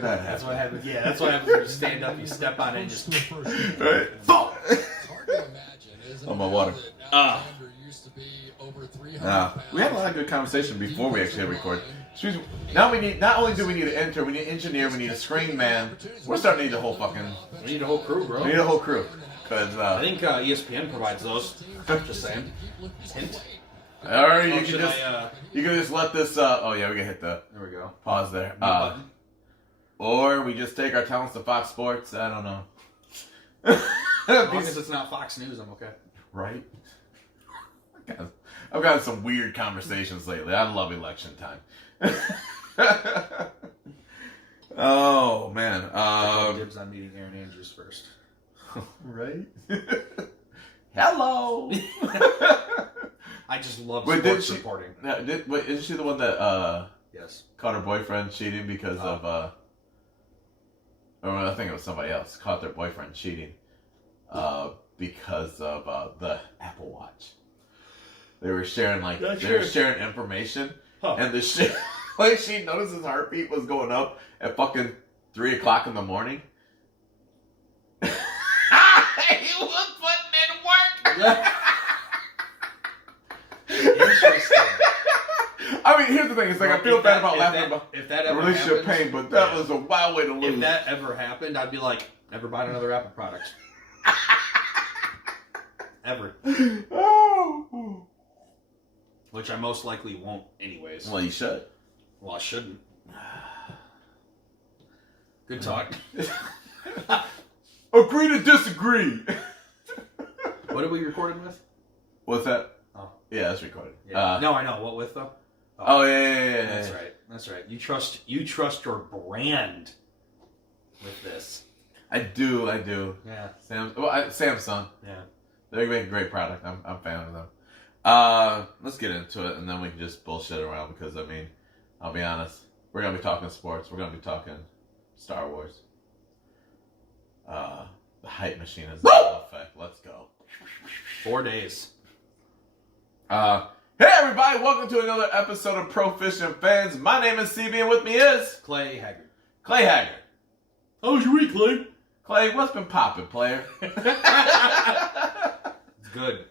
when that happens. That's what happens. Yeah, that's what happens when you stand up, you step on it, and just... Right. Oh, my water. We had a lot of good conversation before we actually recorded. Now we need, not only do we need an intern, we need an engineer, we need a screen man. We're starting to need the whole fucking... We need a whole crew, bro. We need a whole crew. Cause, I think ESPN provides those. Just saying. Hint. Or you can just let this, oh yeah, we can hit the... There we go. Pause there. Or we just take our talents to Fox Sports. I don't know. As long as it's not Fox News, I'm okay. Right? I've gotten some weird conversations lately. I love election time. Oh, man. Dibs on meeting Aaron Andrews first. Right? Hello! I just love sports reporting. Isn't she the one that yes. caught her boyfriend cheating because of... or I think it was somebody else. Caught their boyfriend cheating because of the Apple Watch. They were sharing sharing information, and the shit like she noticed his heartbeat was going up at fucking 3 o'clock in the morning. He was putting in work. Interesting. I mean, here's the thing. It's like I feel bad about laughing about if that ever relationship happens, pain, but that was a wild way to lose. If that ever happened, I'd be like, never buy another Apple product. Ever. Oh. Which I most likely won't anyways. Well, you should. Well, I shouldn't. Good talk. Agree to disagree. What are we recording with? What's that? Oh. Yeah, that's recorded. Yeah. No, I know. What with, though? Oh, yeah. That's right. That's right. You trust your brand with this. I do. Yeah. Samsung. Yeah. They make a great product. I'm a fan of them. Let's get into it, and then we can just bullshit around because, I mean, I'll be honest. We're going to be talking sports. We're going to be talking Star Wars. The hype machine is in full effect. Let's go. 4 days. Hey, everybody. Welcome to another episode of Proficient Fans. My name is CB, and with me is... Clay Haggard. Clay Haggard. How was your week, Clay? Clay, what's been popping, player? It's good.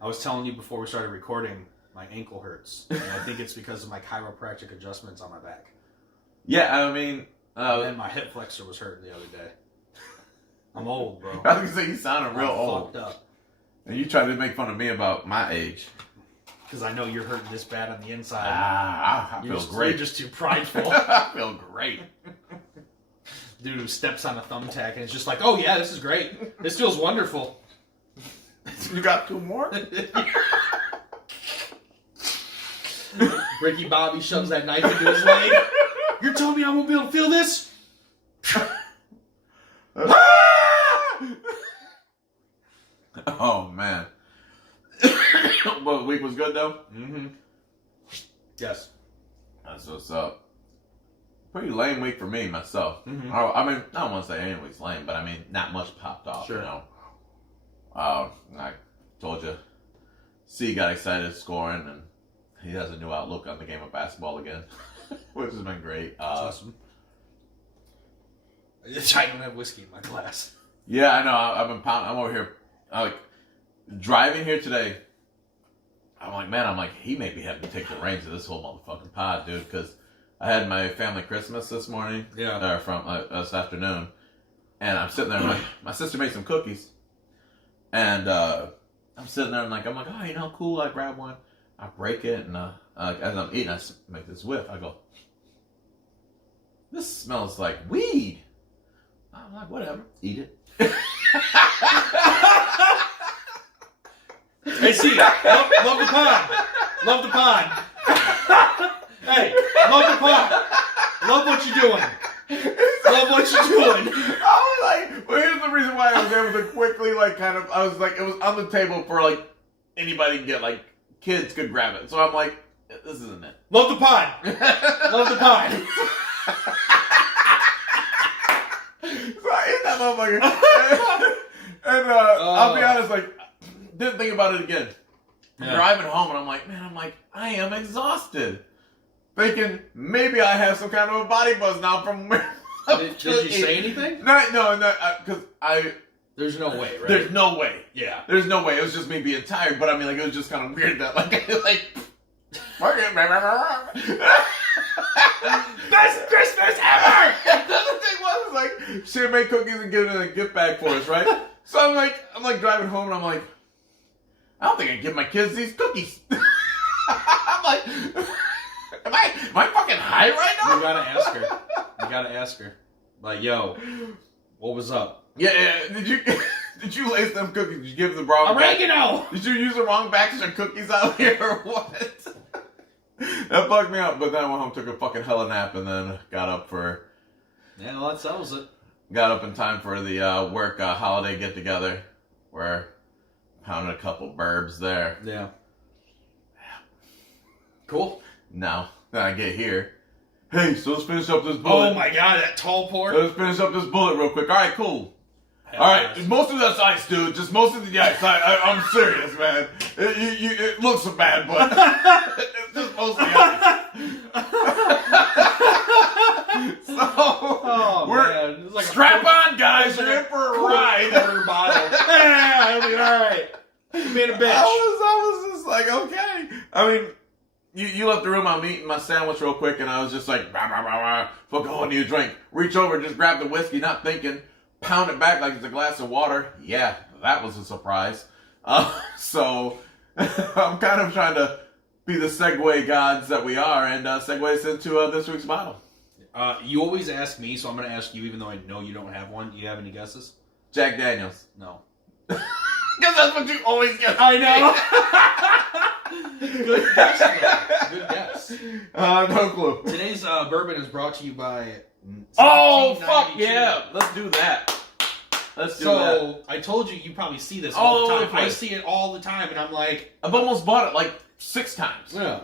I was telling you before we started recording, my ankle hurts. And I think it's because of my chiropractic adjustments on my back. Yeah, I mean... and then my hip flexor was hurting the other day. I'm old, bro. I was going to say, you sounded real old. Fucked up. And you tried to make fun of me about my age. Because I know you're hurting this bad on the inside. I feel great. You're just too prideful. I feel great. Dude who steps on a thumbtack and is just like, oh yeah, this is great. This feels wonderful. You got 2 more? Ricky Bobby shoves that knife into his leg. You're telling me I won't be able to feel this? Oh, man. Well, the week was good, though? Mm-hmm. Yes. That's what's up. Pretty lame week for me, myself. Mm-hmm. I mean, I don't want to say anybody's lame, but I mean, not much popped off, sure. You know. I told you, C got excited scoring, and he has a new outlook on the game of basketball again, which has been great. That's awesome. I don't have whiskey in my glass. Yeah, I know. I've been pounding. I'm over here, like, driving here today. I'm like, he may be having to take the reins of this whole motherfucking pod, dude, because I had my family Christmas this morning. Yeah. From this afternoon, and I'm sitting there. My sister made some cookies, and I'm sitting there. I'm like, oh, you know, cool. I grab one, I break it, and as I'm eating, I make this whiff. I go, this smells like weed. I'm like, whatever, eat it. Hey, see, love the pod. Love the pod. Hey, love the pod. Love what you're doing. Love what you're doing. I was like, well, here's the reason why I was able to quickly, like, I was like, it was on the table for, like, anybody to get, like, kids could grab it. So I'm like, this isn't it. Love the pod. Love the pod. So I ate that motherfucker. And I'll be honest, like, didn't think about it again. Yeah. Driving home, and I'm like, I am exhausted. Thinking maybe I have some kind of a body buzz now from Did you say anything? No, because There's no way, right? There's no way. Yeah. There's no way. It was just me being tired, but I mean, like, it was just kind of weird that, Best Christmas ever! The thing was, like, she made cookies and gave it in a gift bag for us, right? So I'm like driving home, and I'm like, I don't think I can give my kids these cookies. I'm like, am I fucking high right now? You gotta ask her. Like, yo, what was up? Yeah. Did you lace them cookies? Did you give the wrong oregano? Did you use the wrong batch of cookies out here or what? That fucked me up. But then I went home, took a fucking hella nap, and then got up for. Yeah, well, that settles it. Got up in time for the work holiday get together, where pounded a couple burbs there. Yeah. Cool. Now then I get here. Hey, so let's finish up this bullet. Oh my god, that tall pork. Let's finish up this bullet real quick. All right, cool. All right, most of that's ice, dude. Just most of the ice. I'm serious, man. It looks so bad, but it's just mostly ice. So man. It's like strap on, guys. You're in for a ride. Bottle. It'll be all right. Being a bitch. I was just like, okay. I mean, you left the room. I'm eating my sandwich real quick, and I was just like, bah, bah, bah, bah. Fuck, what do you drink? Reach over, just grab the whiskey, not thinking. Pound it back like it's a glass of water. Yeah, that was a surprise. So I'm kind of trying to be the segue gods that we are, and segue us into this week's bottle. You always ask me, so I'm going to ask you, even though I know you don't have one. Do you have any guesses? Jack Daniels. No. Because that's what you always guess. I know. Good guess, though. Good guess. No clue. Today's bourbon is brought to you by. Oh fuck yeah! Let's do that. Let's do that. So I told you probably see this all the time. I see it all the time, and I'm like, I've almost bought it like 6 times. Yeah.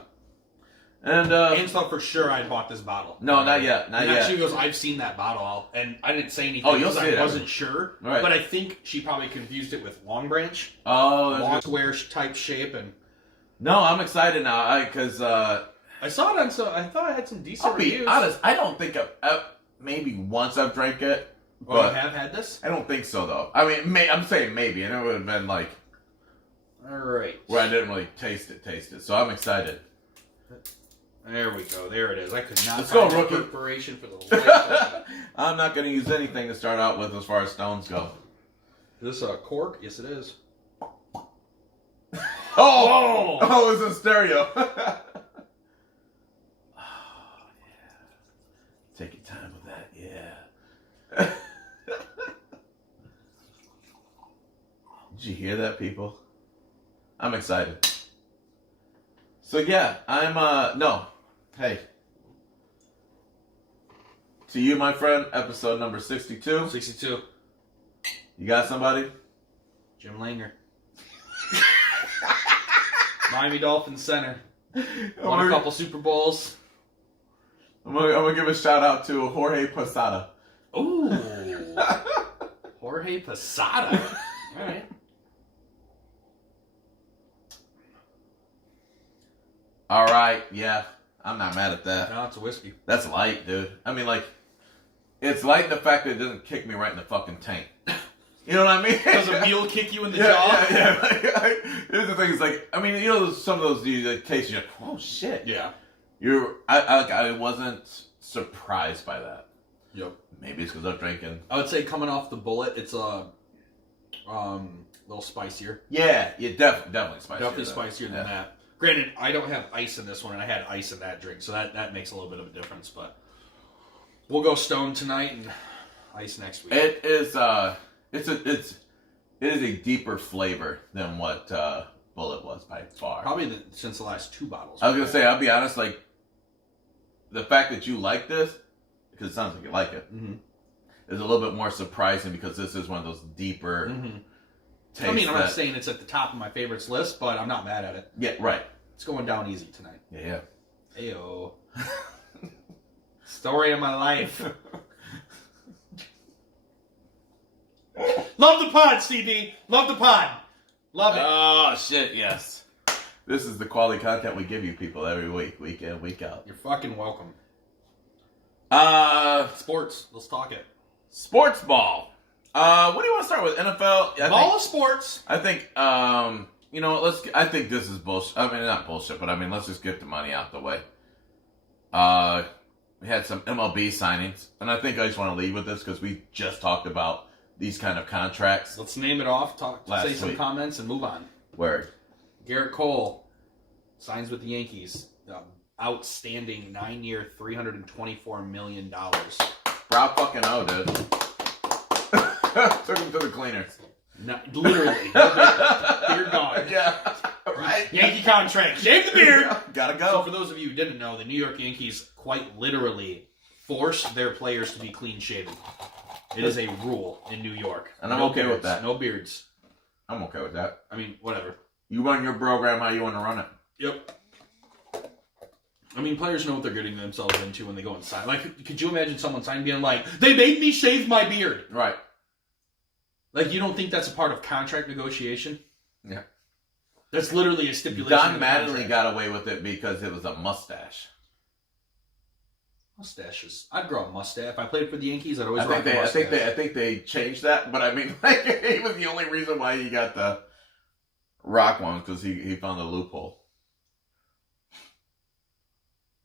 And Anne thought for sure I bought this bottle. No, not yet. Not yet. She goes, I've seen that bottle, and I didn't say anything. Oh, you'll see it. I wasn't sure, right. But I think she probably confused it with Long Branch. Oh, long square type shape, and. No, I'm excited now because I saw it on. So I thought I had some decent reviews. I'll be honest. I don't think I've maybe once I've drank it. But you have had this? I don't think so though. I mean, I'm saying maybe, and it would have been like. All right. Where I didn't really taste it. So I'm excited. There we go. There it is. I could not. Let's go, rookie. Preparation for the life. I'm not going to use anything to start out with as far as stones go. Is this a cork? Yes, it is. Oh, it's in stereo. Oh, yeah. Take your time with that, yeah. Did you hear that, people? I'm excited. So yeah, I'm no. Hey. To you, my friend, episode number 62. 62. You got somebody? Jim Langer. Miami Dolphins center. Won a couple Super Bowls. I'm gonna give a shout out to Jorge Posada. Ooh. Jorge Posada. All right. All right, yeah. I'm not mad at that. No, it's a whiskey. That's light, dude. I mean, like, it's light in the fact that it doesn't kick me right in the fucking tank. You know what I mean? Does a mule kick you in the jaw? Yeah. Here's the thing: it's like, I mean, you know, some of those that taste, you're like, oh shit. Yeah. I wasn't surprised by that. Yep. Maybe it's because I'm drinking. I would say coming off the bullet, it's a little spicier. Yeah, definitely spicier. Definitely spicier than that. Granted, I don't have ice in this one, and I had ice in that drink, so that makes a little bit of a difference. But we'll go stone tonight and ice next week. It is it is a deeper flavor than what Bullet was by far. Probably since the last 2 bottles. I was gonna say, I'll be honest, like the fact that you like this, because it sounds like you like it, is a little bit more surprising because this is one of those deeper. I mean, I'm not saying it's at the top of my favorites list, but I'm not mad at it. Yeah, right. It's going down easy tonight. Yeah. Ayo. Story of my life. Love the pod, CD. Love the pod. Love it. Oh, shit, yes. This is the quality content we give you people every week in, week out. You're fucking welcome. Sports. Let's talk it. Sports ball. What do you want to start with? NFL? Ball of sports. I think, you know, I think this is bullshit. I mean, not bullshit, but I mean, let's just get the money out the way. We had some MLB signings, and I think I just want to lead with this because we just talked about these kind of contracts. Let's name it off, say some comments, and move on. Word. Garrett Cole signs with the Yankees. Outstanding 9-year, $324 million. Proud fucking O, dude. Took him to the cleaners. Literally. Beard gone. Yeah. Right. Yankee contract. Shave the beard. Gotta go. So for those of you who didn't know, the New York Yankees quite literally force their players to be clean shaven. It is a rule in New York. And I'm okay with that. No beards. I'm okay with that. I mean, whatever. You run your program how you want to run it. Yep. I mean, players know what they're getting themselves into when they go and sign. Like, could you imagine someone signing being like, they made me shave my beard? Right. Like, you don't think that's a part of contract negotiation? Yeah. That's literally a stipulation. Don Mattingly got away with it because it was a mustache. Mustaches. I'd grow a mustache. If I played for the Yankees, I'd always rock a mustache. I think they changed that, but I mean, like, he was the only reason why he got the rock one because he found a loophole.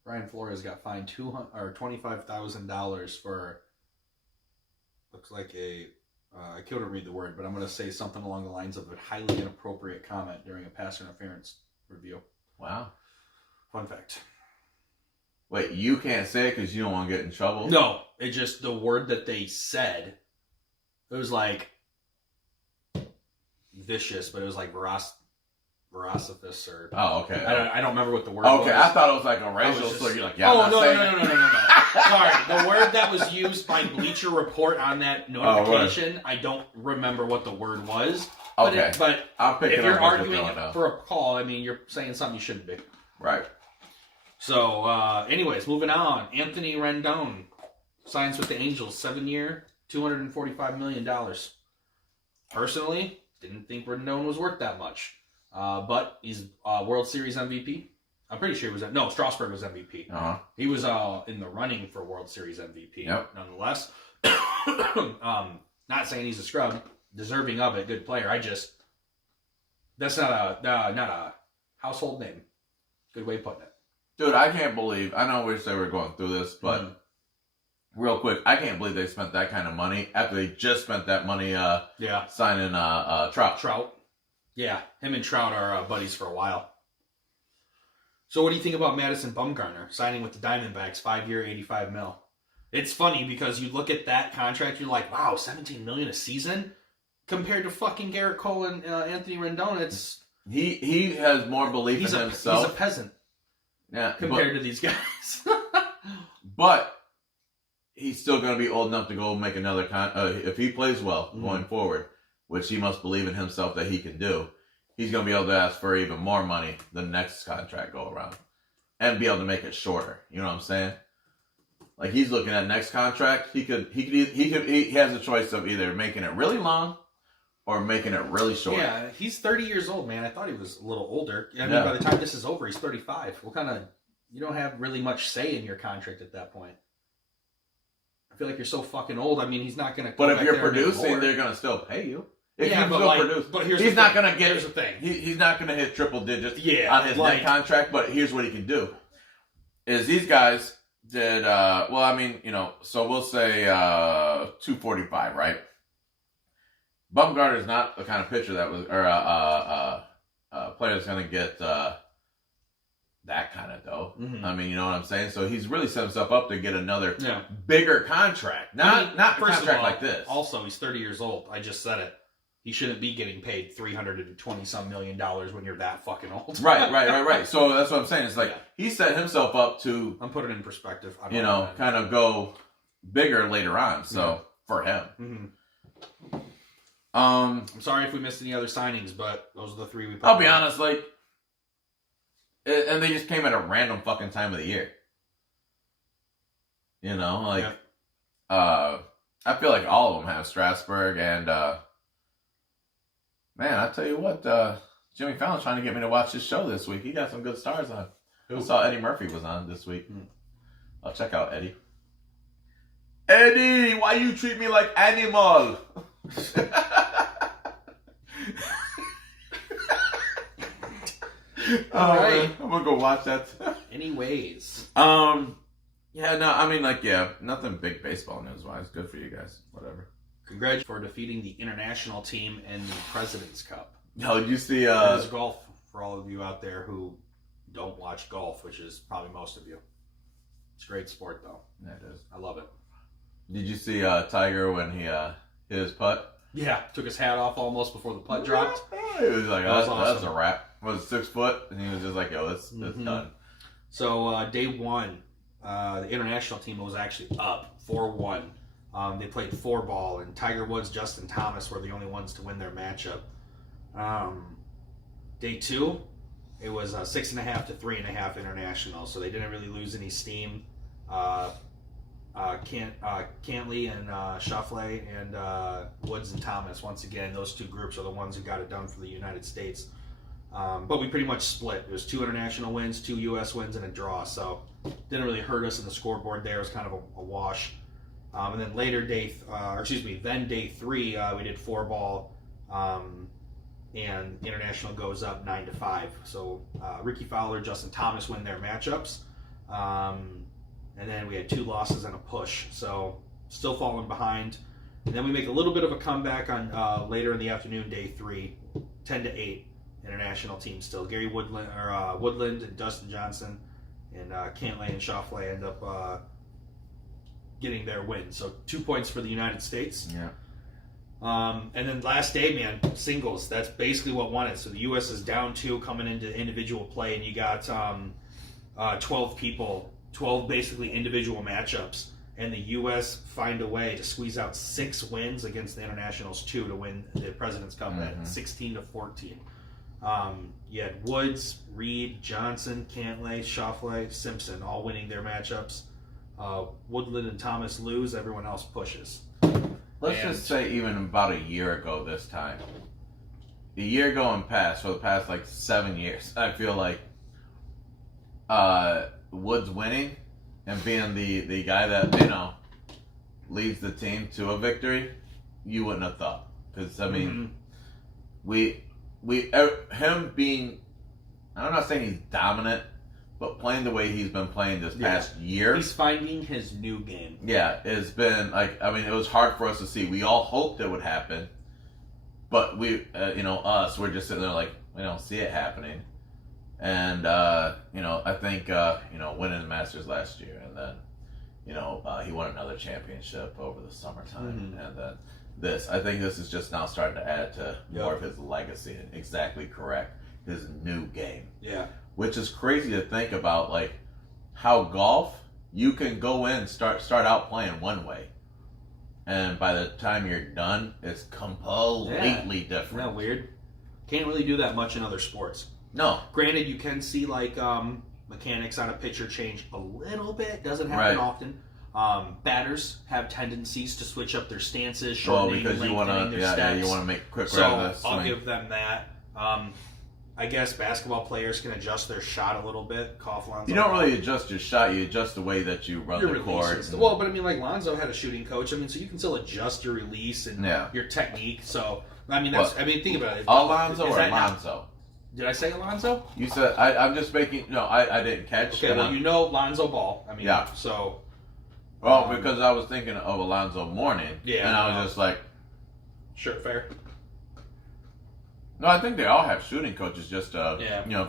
Brian Flores got fined $25,000 for, looks like I couldn't read the word, but I'm going to say something along the lines of a highly inappropriate comment during a pass interference review. Wow. Fun fact. Wait, you can't say it because you don't want to get in trouble? No, it just, the word that they said, it was like vicious, but it was like Verocious or... Oh, okay. I don't remember what the word was. Okay, I thought it was like a racial slur. You're like, yeah, oh, no. Sorry, the word that was used by Bleacher Report on that notification, right. I don't remember what the word was. Okay. But if you're arguing for a call, I mean, you're saying something you shouldn't be. Right. So, anyways, moving on. Anthony Rendon signs with the Angels, 7-year, $245 million. Personally, didn't think Rendon was worth that much. But he's World Series MVP. I'm pretty sure he was... No, Strasburg was MVP. Uh-huh. He was in the running for World Series MVP. Yep. Nonetheless. Not saying he's a scrub. Deserving of it. Good player. That's not a household name. Good way of putting it. Dude, I can't believe... I know we say we're going through this, but... Real quick, I can't believe they spent that kind of money after they just spent that money signing Trout. Trout. Yeah, him and Trout are buddies for a while. So what do you think about Madison Bumgarner signing with the Diamondbacks, 5-year, $85 million? It's funny because you look at that contract, you're like, wow, $17 million a season? Compared to fucking Garrett Cole and Anthony Rendon, it's... He has more belief in himself. He's a peasant. Yeah, compared to these guys. But he's still going to be old enough to go make another if he plays well going forward, which he must believe in himself that he can do. He's going to be able to ask for even more money the next contract go around, and be able to make it shorter. You know what I'm saying? Like, he's looking at next contract. He has a choice of either making it really long or making it really short. Yeah, he's 30 years old, man. I thought he was a little older. I mean, by the time this is over, he's 35. You don't have really much say in your contract at that point. I feel like you're so fucking old. I mean, he's not going to. But if you're producing, they're going to still pay you. If you produce, but here's he's not going to get. Here's the thing. He's not going to hit triple digits on his net contract. But here's what he can do: is these guys did well. I mean, so we'll say 245, right? Bumgarner is not the kind of pitcher that was, or player that's going to get that kind of dough. Mm-hmm. I mean, you know what I'm saying? So he's really set himself up to get another bigger contract. Not a contract like this. Also, he's 30 years old. I just said it. He shouldn't be getting paid $320-some million when you're that fucking old. Right. So that's what I'm saying. It's like he set himself up to... I'm putting it in perspective. Kind of go bigger later on. So, for him. Mm-hmm. I'm sorry if we missed any other signings, but those are the three we put. I'll be honest, and they just came at a random fucking time of the year. I feel like all of them have Strasburg and, man, I tell you what, Jimmy Fallon's trying to get me to watch this show this week. He got some good stars on. I saw Eddie Murphy was on this week. I'll check out Eddie. Eddie, why you treat me like animal? All right. I'm gonna go watch that. Anyways. Yeah, no, I mean, like, yeah, nothing big baseball news-wise. Good for you guys. Whatever. Congratulations for defeating the international team in the President's Cup. No, did you see... It is golf for all of you out there who don't watch golf, which is probably most of you. It's a great sport, though. Yeah, it is. I love it. Did you see Tiger when he hit his putt? Yeah, took his hat off almost before the putt dropped. He was like, that was awesome. That's a wrap. It was 6 foot, and he was just like, yo, it's done. So, day one, the international team was actually up 4-1. They played 4-ball, and Tiger Woods, Justin Thomas were the only ones to win their matchup. Day two, it was 6.5 to 3.5 international, so they didn't really lose any steam. Cantley and Schauffele and Woods and Thomas, once again, those two groups are the ones who got it done for the United States. But we pretty much split. It was 2 international wins, 2 U.S. wins, and a draw. So didn't really hurt us in the scoreboard there. It was kind of a wash. And then later then day 3, we did 4-ball, and international goes up 9-5. So Ricky Fowler, Justin Thomas win their matchups. And then we had 2 losses and a push. So still falling behind. And then we make a little bit of a comeback on later in the afternoon, day 3, 10-8. International team still. Gary Woodland and Dustin Johnson and Cantley and Schauffele end up getting their win. So 2 points for the United States. Yeah. And then last day, man, singles. That's basically what won it. So the U.S. is down 2 coming into individual play, and you got 12 people, 12 basically individual matchups, and the U.S. find a way to squeeze out 6 wins against the internationals 2 to win the President's Cup at 16-14. You had Woods, Reed, Johnson, Cantley, Schauffele, Simpson all winning their matchups. Woodland and Thomas lose. Everyone else pushes. Let's just say even about a year ago this time. A year ago and past, for the past like 7 years, I feel like Woods winning and being the guy that, leads the team to a victory, you wouldn't have thought. Because, I mean, him being, I'm not saying he's dominant, but playing the way he's been playing this past year. He's finding his new game. Yeah, it's been, it was hard for us to see. We all hoped it would happen, but we're just sitting there like, we don't see it happening. And, I think, winning the Masters last year, and then, he won another championship over the summertime, and then I think this is just now starting to add to more of his legacy, and exactly correct, his new game. Yeah. Which is crazy to think about, like, how golf, you can go in, start out playing one way, and by the time you're done, it's completely different. Isn't that weird? Can't really do that much in other sports. No. Granted, you can see, like, mechanics on a pitcher change a little bit. Doesn't happen often. Batters have tendencies to switch up their stances, shortening, lengthening their steps. You want to make quick so right of the swing. I'll give them that. I guess basketball players can adjust their shot a little bit. You don't really adjust your shot. You adjust the way that you run the court. Well, but I mean, like Lonzo had a shooting coach. So you can still adjust your release and your technique. So think about it. Alonzo or Lonzo? Did I say Alonzo? You said I'm just making. No, I didn't catch. Okay, well Lonzo Ball. So. Well, because I was thinking of Alonzo Mourning, and I was just like, sure, fair. No, I think they all have shooting coaches just to,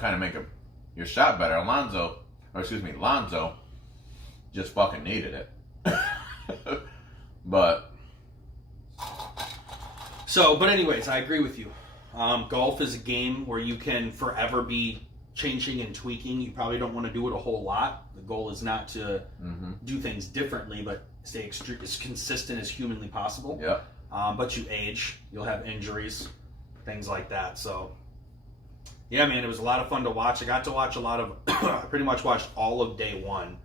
kind of make your shot better. Lonzo just fucking needed it. But anyways, I agree with you. Golf is a game where you can forever be changing and tweaking. You probably don't want to do it a whole lot. The goal is not to do things differently, but stay as consistent as humanly possible. Yeah. But you age, you'll have injuries, things like that. So, yeah, man, it was a lot of fun to watch. I got to watch a lot of, I pretty much watched all of day 1.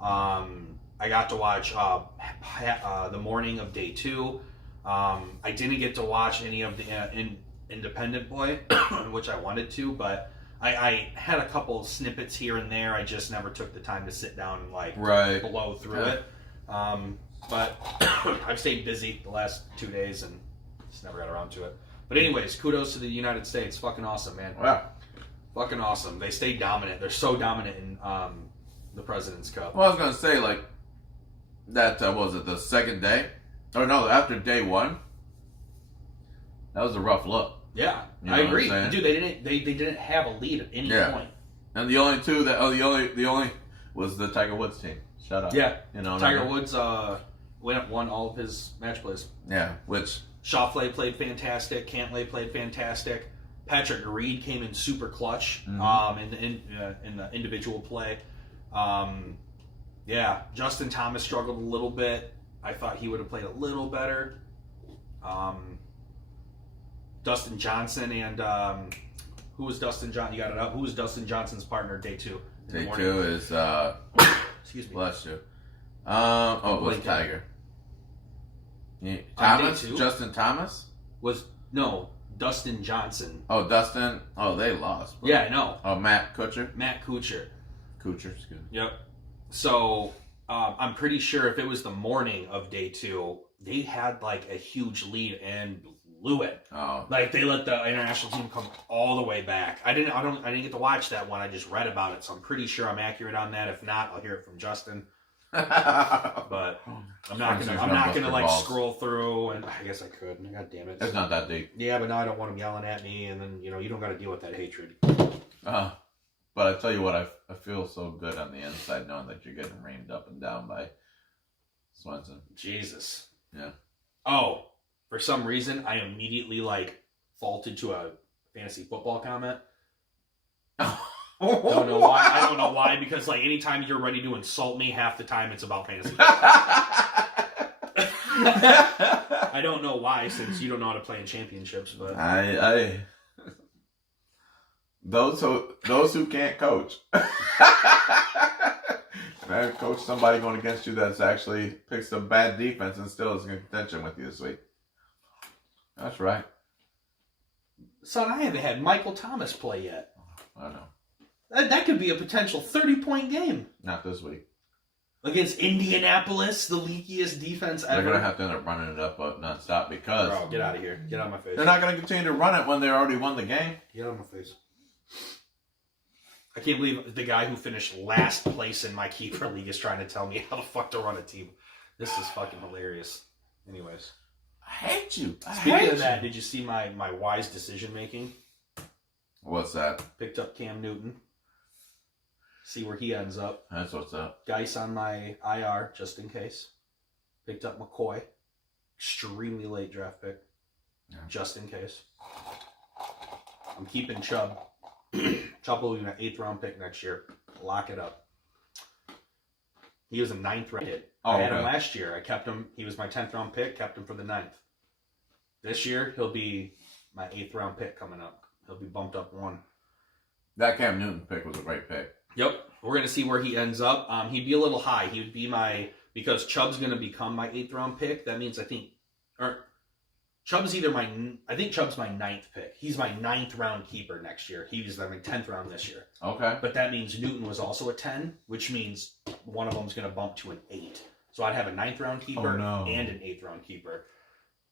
I got to watch the morning of day 2. I didn't get to watch any of the independent play, which I wanted to, but I had a couple snippets here and there. I just never took the time to sit down and blow through it. But I've stayed busy the last 2 days and just never got around to it. But anyways, kudos to the United States. Fucking awesome, man. Yeah. Fucking awesome. They stay dominant. They're so dominant in the President's Cup. Well, I was going to say, like, that, what was it, the second day? Or no, after day one? That was a rough look. Yeah, You know I agree. what I'm Dude, they didn't have a lead at any point. And the only two that, the only was the Tiger Woods team. Shut up. Yeah. You know Tiger Woods won all of his match plays. Yeah, which... Schauffele played fantastic. Cantlay played fantastic. Patrick Reed came in super clutch in the individual play. Justin Thomas struggled a little bit. I thought he would have played a little better. Dustin Johnson and who was Dustin Johnson? You got it up. Who was Dustin Johnson's partner day 2? Day 2 is excuse me. Bless you. It was Tiger. Yeah. Thomas? Justin Thomas? Dustin Johnson. Oh, Dustin. Oh, they lost. Bro. Yeah, I know. Oh, Matt Kuchar? Matt Kuchar. Kuchar's good. Yep. So, I'm pretty sure if it was the morning of day 2, they had like a huge lead and blew it. Oh. Like they let the international team come all the way back. I didn't get to watch that one. I just read about it, so I'm pretty sure I'm accurate on that. If not, I'll hear it from Justin. But I'm not gonna like scroll through, and I guess I could. God damn it! It's not that deep. Yeah, but now I don't want them yelling at me, and then you don't got to deal with that hatred. But I tell you what, I feel so good on the inside knowing that you're getting rained up and down by Swenson. Jesus. Yeah. Oh, for some reason I immediately like faulted to a fantasy football comment. Don't know why. I don't know why, because like anytime you're ready to insult me, half the time it's about fantasy. I don't know why, since you don't know how to play in championships, but I those who can't coach. Man, coach somebody going against you that's actually picked some bad defense and still is in contention with you this week. That's right. Son, I haven't had Michael Thomas play yet. I know. That could be a potential 30-point game. Not this week. Against Indianapolis, the leakiest defense ever. They're going to have to end up running it up nonstop because... Bro, get out of here. Get out of my face. They're not going to continue to run it when they already won the game. Get out of my face. I can't believe the guy who finished last place in my keeper league is trying to tell me how the fuck to run a team. This is fucking hilarious. Anyways. I hate you. Speaking of that, did you see my wise decision making? What's that? Picked up Cam Newton. See where he ends up. That's what's up. Geis on my IR, just in case. Picked up McCoy. Extremely late draft pick. Yeah. Just in case. I'm keeping Chubb. Chubb will be an 8th round pick next year. Lock it up. He was a 9th round hit. I had him last year. I kept him. He was my 10th round pick. Kept him for the 9th. This year, he'll be my 8th round pick coming up. He'll be bumped up 1. That Cam Newton pick was a great pick. Yep. We're going to see where he ends up. He'd be a little high. He would be because Chubb's going to become my 8th round pick. That means Chubb's my 9th pick. He's my 9th round keeper next year. He was my 10th round this year. Okay. But that means Newton was also a 10, which means one of them's going to bump to an 8. So I'd have a 9th round keeper and an 8th round keeper.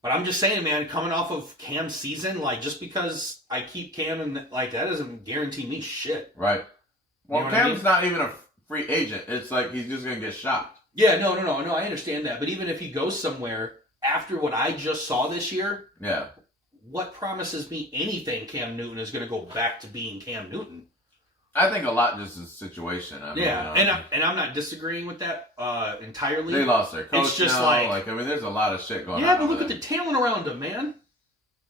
But I'm just saying, man, coming off of Cam's season, like, just because I keep Cam and like that doesn't guarantee me shit. Right. Well, you know Cam's not even a free agent. It's like he's just going to get shot. Yeah, no, I understand that. But even if he goes somewhere after what I just saw this year, yeah, what promises me anything Cam Newton is going to go back to being Cam Newton? I think a lot just is situation. And I'm not disagreeing with that entirely. They lost their coach. It's just now. There's a lot of shit going on. Yeah, but look at the talent around him, man.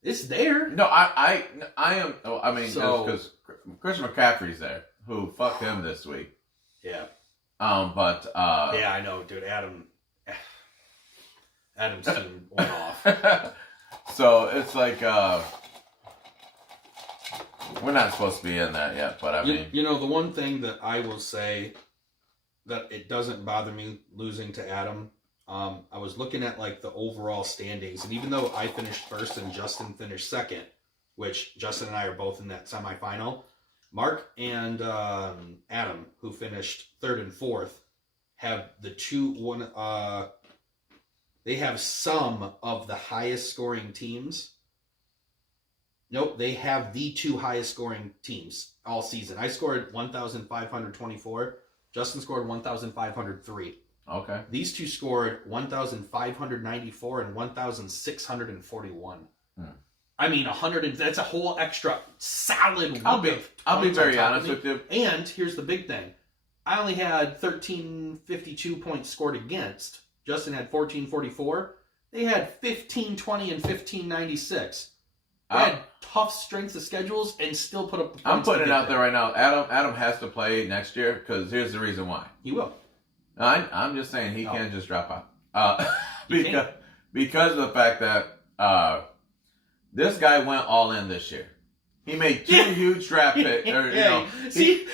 It's there. No, I am. I mean, because Chris McCaffrey's there. Who fucked him this week? Yeah. But yeah, I know, dude. Adam's team went off. So it's like we're not supposed to be in that yet, but I mean, the one thing that I will say that it doesn't bother me losing to Adam. I was looking at like the overall standings, and even though I finished first and Justin finished second, which Justin and I are both in that semifinal, Mark and Adam, who finished 3rd and 4th, have the They have some of the highest scoring teams. Nope, they have the 2 highest scoring teams all season. I scored 1,524. Justin scored 1,503. Okay. These two scored 1,594 and 1,641. I mean, that's a whole extra solid week. I'll be very honest with you. And here's the big thing. I only had 1,352 points scored against. Justin had 1,444. They had 1,520 and 1,596. They had tough strengths of schedules and still put up the points. I'm putting it out there right now. Adam has to play next year because here's the reason why. He will. I'm just saying he can't just drop out. Because of the fact that this guy went all in this year. He made 2 huge draft picks. He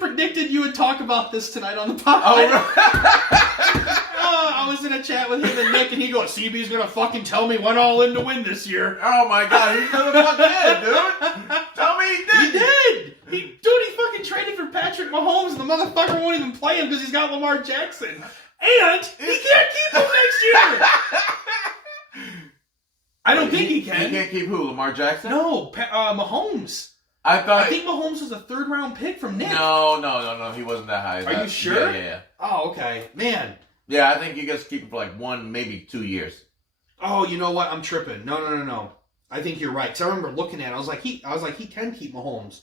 predicted you would talk about this tonight on the podcast. I was in a chat with him and Nick, and he goes, CB's going to fucking tell me went all in to win this year. Oh, my God. He the fuck did, dude. Tell me he did. He did. He fucking traded for Patrick Mahomes, and the motherfucker won't even play him because he's got Lamar Jackson. And he can't keep him next year. I don't think he can. He can't keep who? Lamar Jackson? No, Mahomes. I think Mahomes was a 3rd-round pick from Nick. No. He wasn't that high. Are you sure? Yeah. Oh, okay. Man. Yeah, I think you guys keep it for like 1, maybe 2 years. Oh, you know what? I'm tripping. No. I think you're right. Because I remember looking at it. I was like, he can keep Mahomes.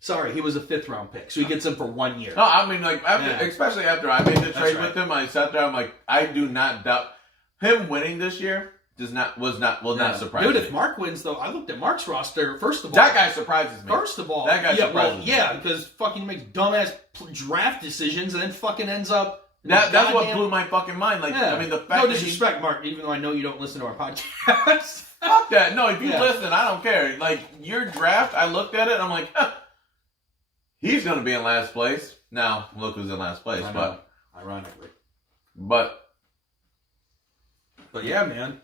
Sorry, he was a 5th-round pick, so he gets him for 1 year. No, I mean, especially after I made the trade with him, I sat there. I'm like, I do not doubt him winning this year. Will not surprise me. Dude, if Mark wins, though, I looked at Mark's roster. First of all, that guy surprises me. First of all, that guy surprises me. Yeah, because fucking makes dumbass draft decisions and then fucking ends up. That's what blew my fucking mind. Like, I mean, the fact no disrespect, Mark, even though I know you don't listen to our podcast. Fuck that. No, if you listen, I don't care. Like, your draft, I looked at it, and I'm like, he's going to be in last place. Now, look who's in last place. But ironically. But yeah, man.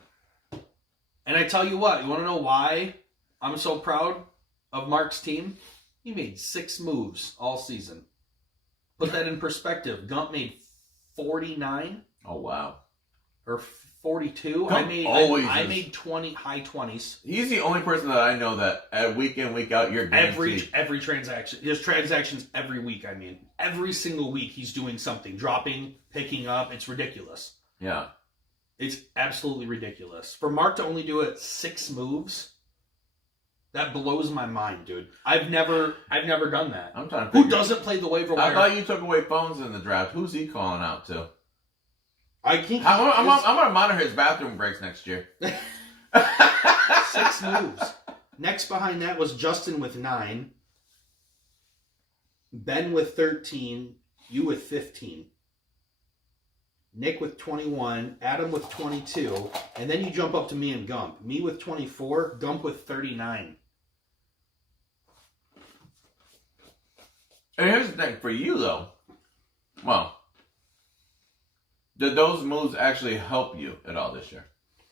And I tell you what, you want to know why I'm so proud of Mark's team? He made 6 moves all season. Put that in perspective. Gump made 49. Oh, wow. Or 42. Gump I made 20, high 20s. He's the only person that I know that week in, week out, you're guaranteed. Every transaction. There's transactions every week, I mean. Every single week he's doing something. Dropping, picking up. It's ridiculous. Yeah. It's absolutely ridiculous. For Mark to only do it 6 moves, that blows my mind, dude. I've never done that. I'm trying to Who doesn't play the waiver wire? I thought you took away phones in the draft. Who's he calling out to? I think I'm going to monitor his bathroom breaks next year. 6 moves. Next behind that was Justin with 9. Ben with 13. You with 15. Nick with 21, Adam with 22, and then you jump up to me and Gump. Me with 24, Gump with 39. And here's the thing, for you though, well, did those moves actually help you at all this year?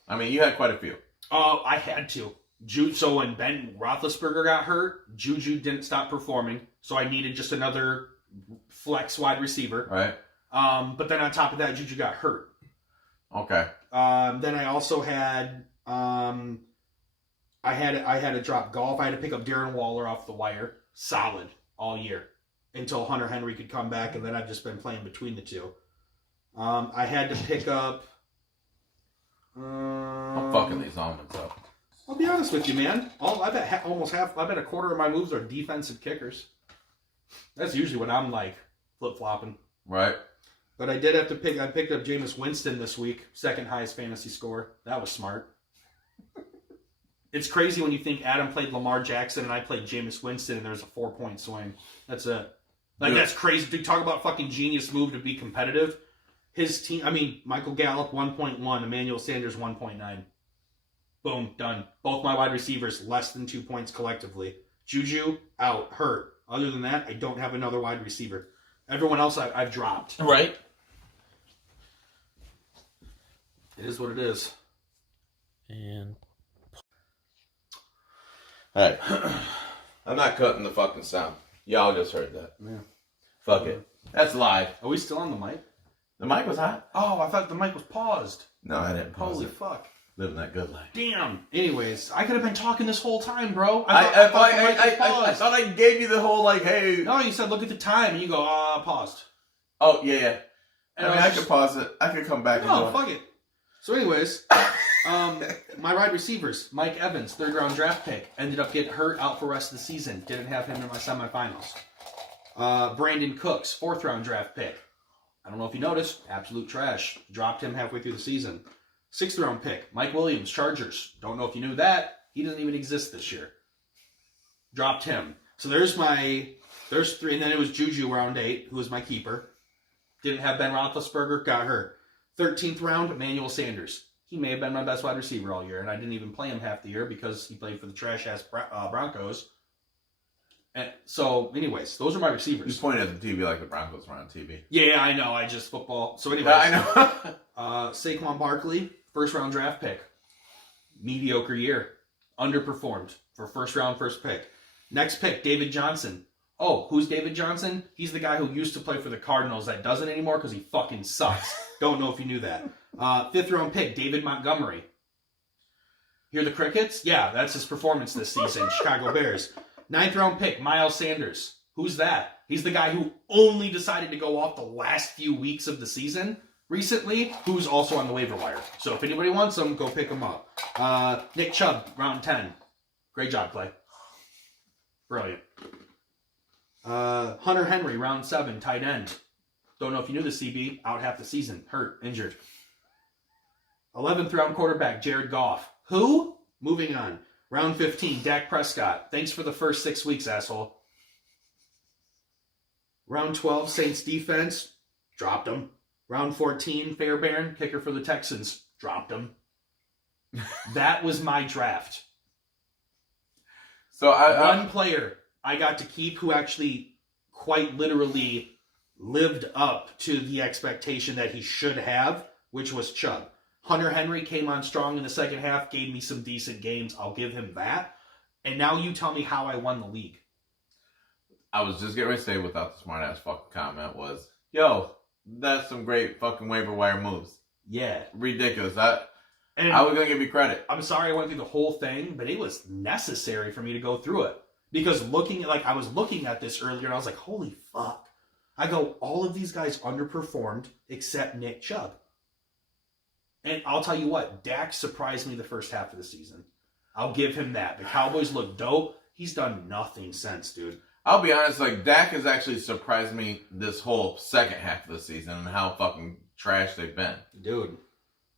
I mean, you had quite a few. I had to. So when Ben Roethlisberger got hurt, Juju didn't stop performing, so I needed just another flex wide receiver. Right. But then on top of that, Juju got hurt. Okay. Then I also had I had to drop golf. I had to pick up Darren Waller off the wire. Solid all year until Hunter Henry could come back, and then I've just been playing between the two. I had to pick up. I'm fucking these almonds up. I'll be honest with you, man. I bet a quarter of my moves are defensive kickers. That's usually what I'm like flip flopping. Right. But I did have to pick. I picked up Jameis Winston this week, 2nd highest fantasy score. That was smart. It's crazy when you think Adam played Lamar Jackson and I played Jameis Winston, and there's a 4-point swing. That's it. That's crazy. Dude, talk about fucking genius move to be competitive. His team. I mean, Michael Gallup 1.1, Emmanuel Sanders 1.9. Boom, done. Both my wide receivers less than 2 points collectively. Juju out, hurt. Other than that, I don't have another wide receiver. Everyone else I've dropped. Right. It is what it is. And hey, I'm not cutting the fucking sound. Y'all just heard that. Yeah. Fuck it. That's live. Are we still on the mic? The mic was hot. Oh, I thought the mic was paused. No, I didn't pause Holy it. fuck. Living that good life. Damn. Anyways, I could have been talking this whole time, bro. I thought I gave you the whole, like, hey. No, you said look at the time, and you go, paused. Oh, yeah. And I could pause it. I could come back. No, fuck it. So anyways, my wide receivers, Mike Evans, 3rd round draft pick, ended up getting hurt out for the rest of the season. Didn't have him in my semifinals. Brandon Cooks, 4th round draft pick. I don't know if you noticed, absolute trash. Dropped him halfway through the season. 6th round pick, Mike Williams, Chargers. Don't know if you knew that. He doesn't even exist this year. Dropped him. So there's 3, and then it was Juju round 8, who was my keeper. Didn't have Ben Roethlisberger, got hurt. 13th round, Emmanuel Sanders. He may have been my best wide receiver all year, and I didn't even play him half the year because he played for the trash-ass Broncos. And so, anyways, those are my receivers. You pointed at the TV like the Broncos were on TV. Yeah, I know. I just football. So, anyways. I know. Saquon Barkley, 1st round draft pick. Mediocre year. Underperformed for 1st round, 1st pick. Next pick, David Johnson. Oh, who's David Johnson? He's the guy who used to play for the Cardinals that doesn't anymore because he fucking sucks. Don't know if you knew that. 5th round pick, David Montgomery. Hear the crickets? Yeah, that's his performance this season. Chicago Bears. 9th round pick, Miles Sanders. Who's that? He's the guy who only decided to go off the last few weeks of the season recently, who's also on the waiver wire. So if anybody wants him, go pick him up. Nick Chubb, round 10. Great job, Clay. Brilliant. Hunter Henry, round 7, tight end. Don't know if you knew the CB. Out half the season. Hurt. Injured. 11th round quarterback, Jared Goff. Who? Moving on. Round 15, Dak Prescott. Thanks for the first 6 weeks, asshole. Round 12, Saints defense. Dropped him. Round 14, Fairbairn, kicker for the Texans. Dropped him. That was my draft. So One player I got to keep who actually quite literally lived up to the expectation that he should have, which was Chubb. Hunter Henry came on strong in the second half, gave me some decent games. I'll give him that. And now you tell me how I won the league. I was just getting ready to say without the smart ass fucking comment was, yo, that's some great fucking waiver wire moves. Yeah. Ridiculous. I was going to give you credit. I'm sorry I went through the whole thing, but it was necessary for me to go through it. Because I was looking at this earlier and I was like, holy fuck. I go, all of these guys underperformed except Nick Chubb. And I'll tell you what, Dak surprised me the first half of the season. I'll give him that. The Cowboys look dope. He's done nothing since, dude. I'll be honest, like, Dak has actually surprised me this whole second half of the season and how fucking trash they've been. Dude.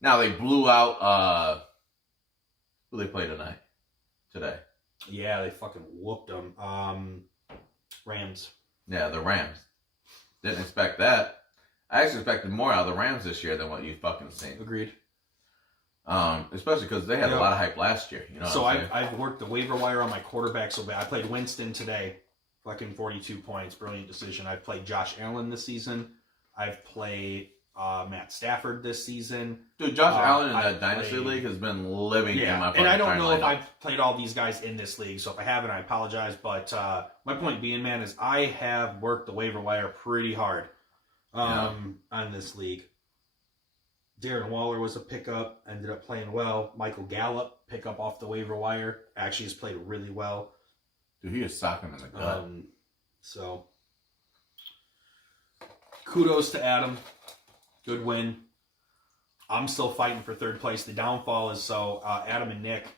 Now they blew out, who they play today? Yeah, they fucking whooped them. Rams. Yeah, the Rams. Didn't expect that. I actually expected more out of the Rams this year than what you fucking seen. Agreed. Especially because they had a lot of hype last year. You know. So I've worked the waiver wire on my quarterback so bad. I played Winston today, fucking 42 points, brilliant decision. I've played Josh Allen this season. I've played Matt Stafford this season. Dude, Josh Allen in that Dynasty League has been living in my fucking and I don't know if lineup. I've played all these guys in this league, so if I haven't, I apologize. But my point being, man, is I have worked the waiver wire pretty hard on this league. Darren Waller was a pickup, ended up playing well. Michael Gallup, pickup off the waiver wire, actually has played really well. Dude, he is socking in the gut. So, kudos to Adam. Good win. I'm still fighting for third place. The downfall is Adam and Nick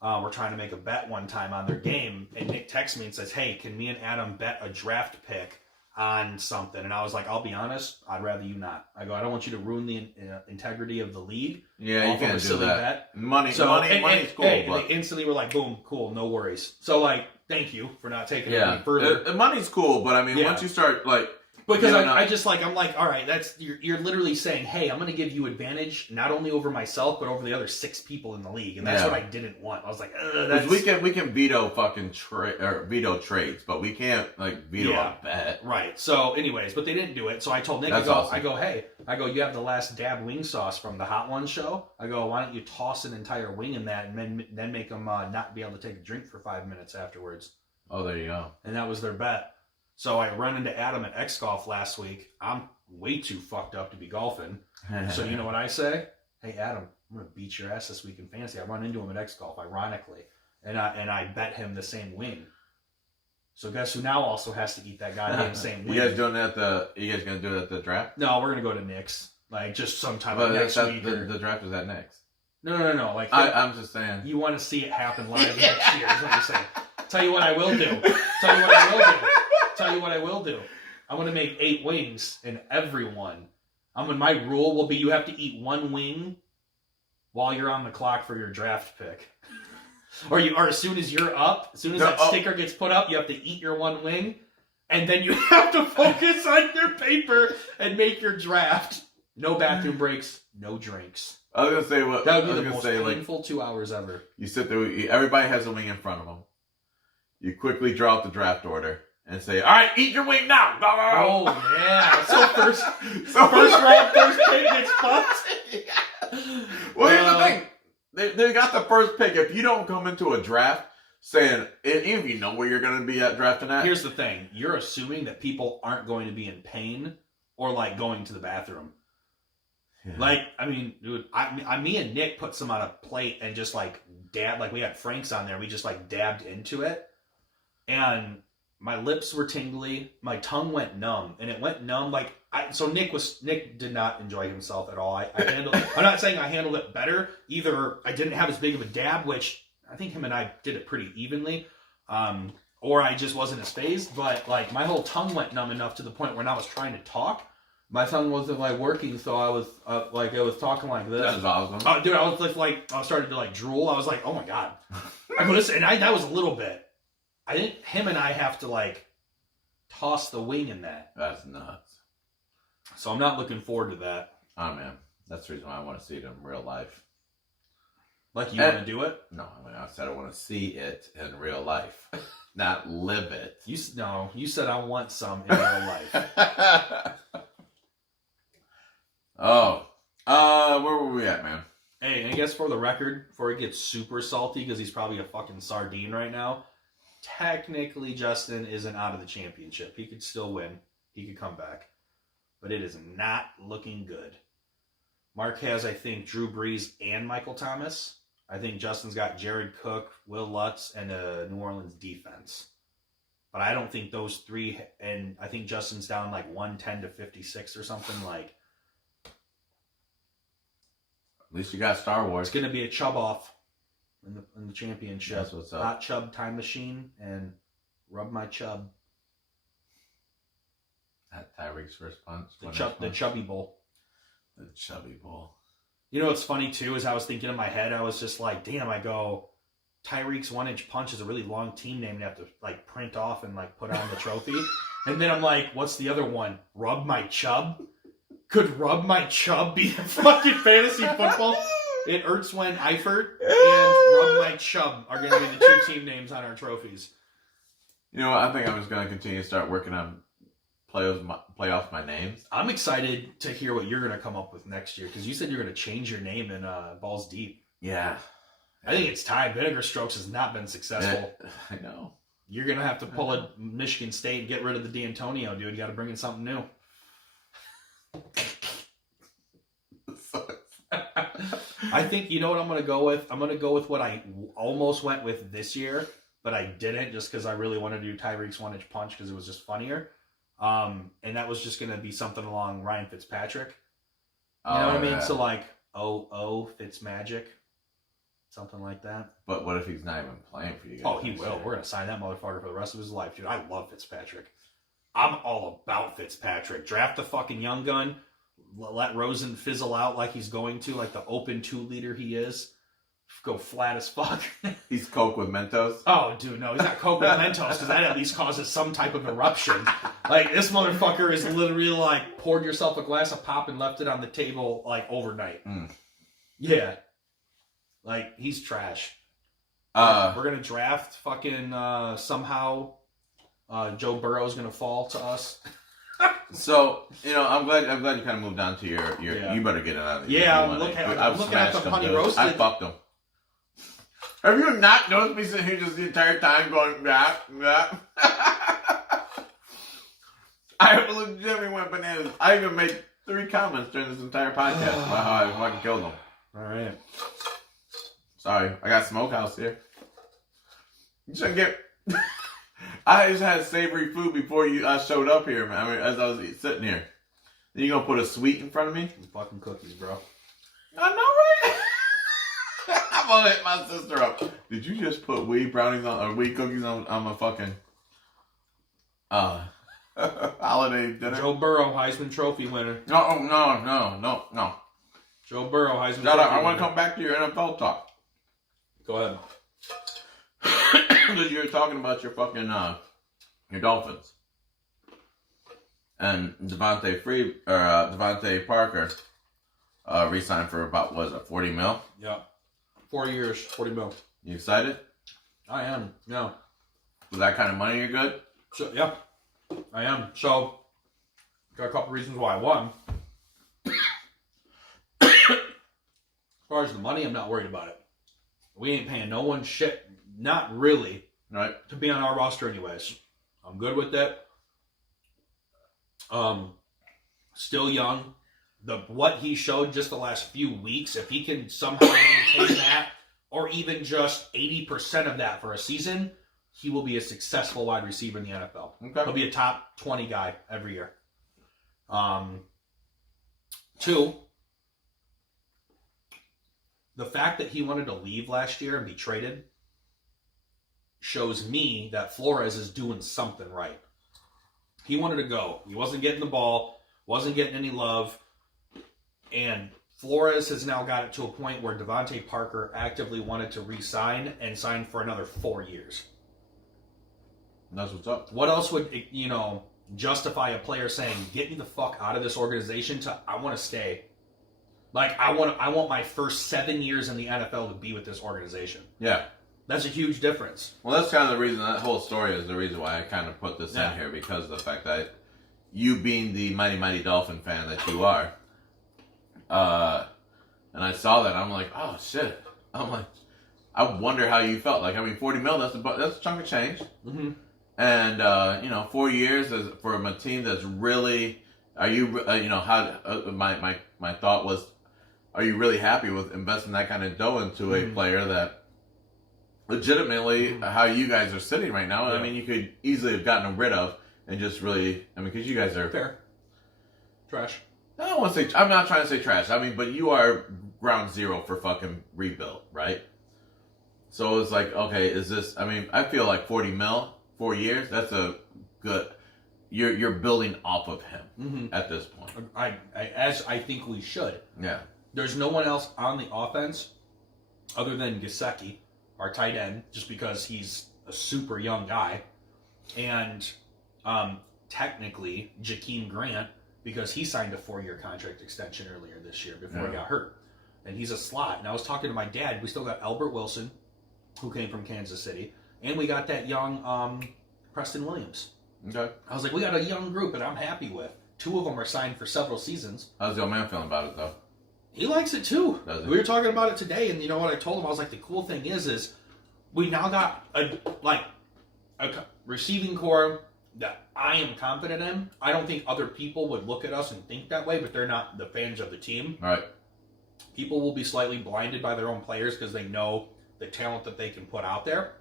were trying to make a bet one time on their game, and Nick texts me and says, hey, can me and Adam bet a draft pick on something? And I was like, I'll be honest, I'd rather you not. I go, I don't want you to ruin the integrity of the league. Yeah, you can't do that. Bet. Money's cool. Hey, but... and they instantly were like, boom, cool, no worries. So, like, thank you for not taking it any further. Money's cool, but I mean, once you start, like... Because I'm like, all right, that's you're literally saying, hey, I'm going to give you advantage not only over myself but over the other 6 people in the league, and that's what I didn't want. I was like, that's... we can veto fucking veto trades, but we can't like veto a bet. Right. So, anyways, but they didn't do it. So I told Nick, Awesome. I go, hey, you have the last dab wing sauce from the Hot Ones show. I go, why don't you toss an entire wing in that and then make them not be able to take a drink for 5 minutes afterwards. Oh, there you go. And that was their bet. So I run into Adam at X Golf last week. I'm way too fucked up to be golfing. So you know what I say? Hey, Adam, I'm going to beat your ass this week in fantasy. I run into him at X Golf, ironically. And I bet him the same wing. So guess who now also has to eat that goddamn same wing? You guys doing that you guys going to do it at the draft? No, we're going to go to Nick's. Like, just sometime next week. The draft is at Nick's. No. Like, I'm just saying. You want to see it happen live next year is what you're saying. Tell you what I will do. I'm going to make 8 wings in every one. My rule will be you have to eat 1 wing while you're on the clock for your draft pick. Or as soon as you're up, as soon as that sticker gets put up, you have to eat your 1 wing. And then you have to focus on your paper and make your draft. No bathroom breaks, no drinks. I was going to say what? That would be the most painful 2 hours ever. You sit there, everybody has a wing in front of them. You quickly draw out the draft order and say, all right, eat your wing now. Oh, yeah. So first round, first pick gets fucked. Well, here's the thing. They got the first pick. If you don't come into a draft saying, even if you know where you're going to be at drafting at. Here's the thing. You're assuming that people aren't going to be in pain or, like, going to the bathroom. Yeah. Like, I mean, dude, me and Nick put some on a plate and just, like, dabbed. Like, we had Frank's on there. We just, like, dabbed into it. And my lips were tingly. My tongue went numb. And it went numb, like, so Nick did not enjoy himself at all. I'm not saying I handled it better. Either I didn't have as big of a dab, which I think him and I did it pretty evenly, or I just wasn't as phased. But like my whole tongue went numb enough to the point when I was trying to talk, my tongue wasn't like working, so I was I was talking like this. That was awesome. Dude, I was like I started to like drool. I was like, oh my god. That was a little bit. I think him and I have to like toss the wing in that. That's nuts. So I'm not looking forward to that. Oh, man. That's the reason why I want to see it in real life. Like you want to do it? No, I said I want to see it in real life. Not live it. You said I want some in real life. Where were we at, man? Hey, I guess for the record, before he gets super salty, because he's probably a fucking sardine right now, technically Justin isn't out of the championship. He could still win. He could come back. But it is not looking good. Mark has, I think, Drew Brees and Michael Thomas. I think Justin's got Jared Cook, Will Lutz, and a New Orleans defense. But I don't think those three, and I think Justin's down like 110-56 or something like. At least you got Star Wars. It's going to be a chub off in the championship. That's what's up. Hot chub time machine and rub my chub. At Tyreek's first punch. The chubby bowl. The chubby bowl. You know what's funny too is I was thinking in my head, I was just like, damn, I go, Tyreek's 1-inch punch is a really long team name to have to like print off and like put on the trophy. And then I'm like, what's the other one? Rub my chub? Could rub my chub be a fucking fantasy football? It hurts when Eifert and rub my chub are going to be the 2 team names on our trophies. You know what? I think I'm just going to continue to start working on play off my names. I'm excited to hear what you're going to come up with next year because you said you're going to change your name in Balls Deep. Yeah. I think it's time. Vinegar Strokes has not been successful. I know. You're going to have to pull a Michigan State and get rid of the D'Antonio, dude. You got to bring in something new. I think, you know what I'm going to go with? I'm going to go with what I almost went with this year, but I didn't just because I really wanted to do Tyreek's 1-inch punch because it was just funnier. And that was just going to be something along Ryan Fitzpatrick. You know what I mean? So like, Fitzmagic. Something like that. But what if he's not even playing for you guys? Oh, he will. We're going to sign that motherfucker for the rest of his life, dude. I love Fitzpatrick. I'm all about Fitzpatrick. Draft the fucking young gun. Let Rosen fizzle out like he's going to, like the open 2-liter he is. Go flat as fuck. He's Coke with Mentos? Oh, dude, no. He's not Coke with Mentos because that at least causes some type of eruption. Like, this motherfucker is literally like poured yourself a glass of pop and left it on the table like overnight. Yeah. Like, he's trash. We're going to draft fucking somehow Joe Burrow's going to fall to us. So, you know, I'm glad you kind of moved on to your yeah. You better get it out of here. Yeah, I'm looking at the honey roasted. I fucked them. Have you not noticed me sitting here just the entire time going, yeah? I legitimately went bananas. I even made 3 comments during this entire podcast about how I fucking killed them. All right. Sorry, I got Smokehouse here. You shouldn't get... I just had savory food before you showed up here, man. I mean, as I was sitting here. Then you gonna put a sweet in front of me? Some fucking cookies, bro. I know, right? I'm gonna hit my sister up. Did you just put weed brownies on, or weed cookies on my fucking holiday dinner? Joe Burrow, Heisman Trophy winner. No. Joe Burrow, Heisman Shut Trophy up. I want to winner. come back to your NFL talk. Go ahead. Because you were talking about your fucking, your Dolphins. And Devontae Parker re-signed for about, what is it, 40 mil? Yeah. 4 years, 40 mil. You excited? I am, yeah. With that kind of money, you're good? So, yeah, I am. So, got a couple reasons why. One, as far as the money, I'm not worried about it. We ain't paying no one shit, not really, Right. to be on our roster anyways. I'm good with that. Still young. What he showed just the last few weeks, if he can somehow maintain that, or even just 80% of that for a season, he will be a successful wide receiver in the NFL. Okay. He'll be a top 20 guy every year. 2, the fact that he wanted to leave last year and be traded shows me that Flores is doing something right. He wanted to go. He wasn't getting the ball, wasn't getting any love, and Flores has now got it to a point where Devontae Parker actively wanted to re-sign and sign for another 4 years. That's what's up. What else would, justify a player saying, get me the fuck out of this organization to, I want to stay. Like, I want my first 7 years in the NFL to be with this organization. Yeah. That's a huge difference. Well, that's kind of the reason, that whole story is the reason why I kind of put this in here, because of the fact that you being the mighty, mighty Dolphin fan that you are, and I saw that, I'm like, oh, shit. I'm like, I wonder how you felt. Like, I mean, 40 mil, that's a chunk of change. Mm-hmm. And, 4 years is for a team that's really, are you, my thought was, are you really happy with investing that kind of dough into a player that legitimately, how you guys are sitting right now, I mean, you could easily have gotten rid of and just really, I mean, because you guys are... Fair. Trash. I don't want to say, I'm not trying to say trash, I mean, but you are ground zero for fucking rebuild, right? So it's like, okay, is this, I mean, I feel like 40 mil, 4 years, that's a good, you're building off of him at this point. As I think we should. Yeah. There's no one else on the offense other than Gesicki, our tight end, just because he's a super young guy. And technically, Jakeem Grant, because he signed a 4-year contract extension earlier this year before he got hurt. And he's a slot. And I was talking to my dad. We still got Albert Wilson, who came from Kansas City. And we got that young Preston Williams. Okay. I was like, we got a young group that I'm happy with. 2 of them are signed for several seasons. How's the old man feeling about it, though? He likes it too. Does he? We were talking about it today, and you know what I told him? I was like, the cool thing is we now got a receiving core that I am confident in. I don't think other people would look at us and think that way, but they're not the fans of the team. Right. People will be slightly blinded by their own players because they know the talent that they can put out there.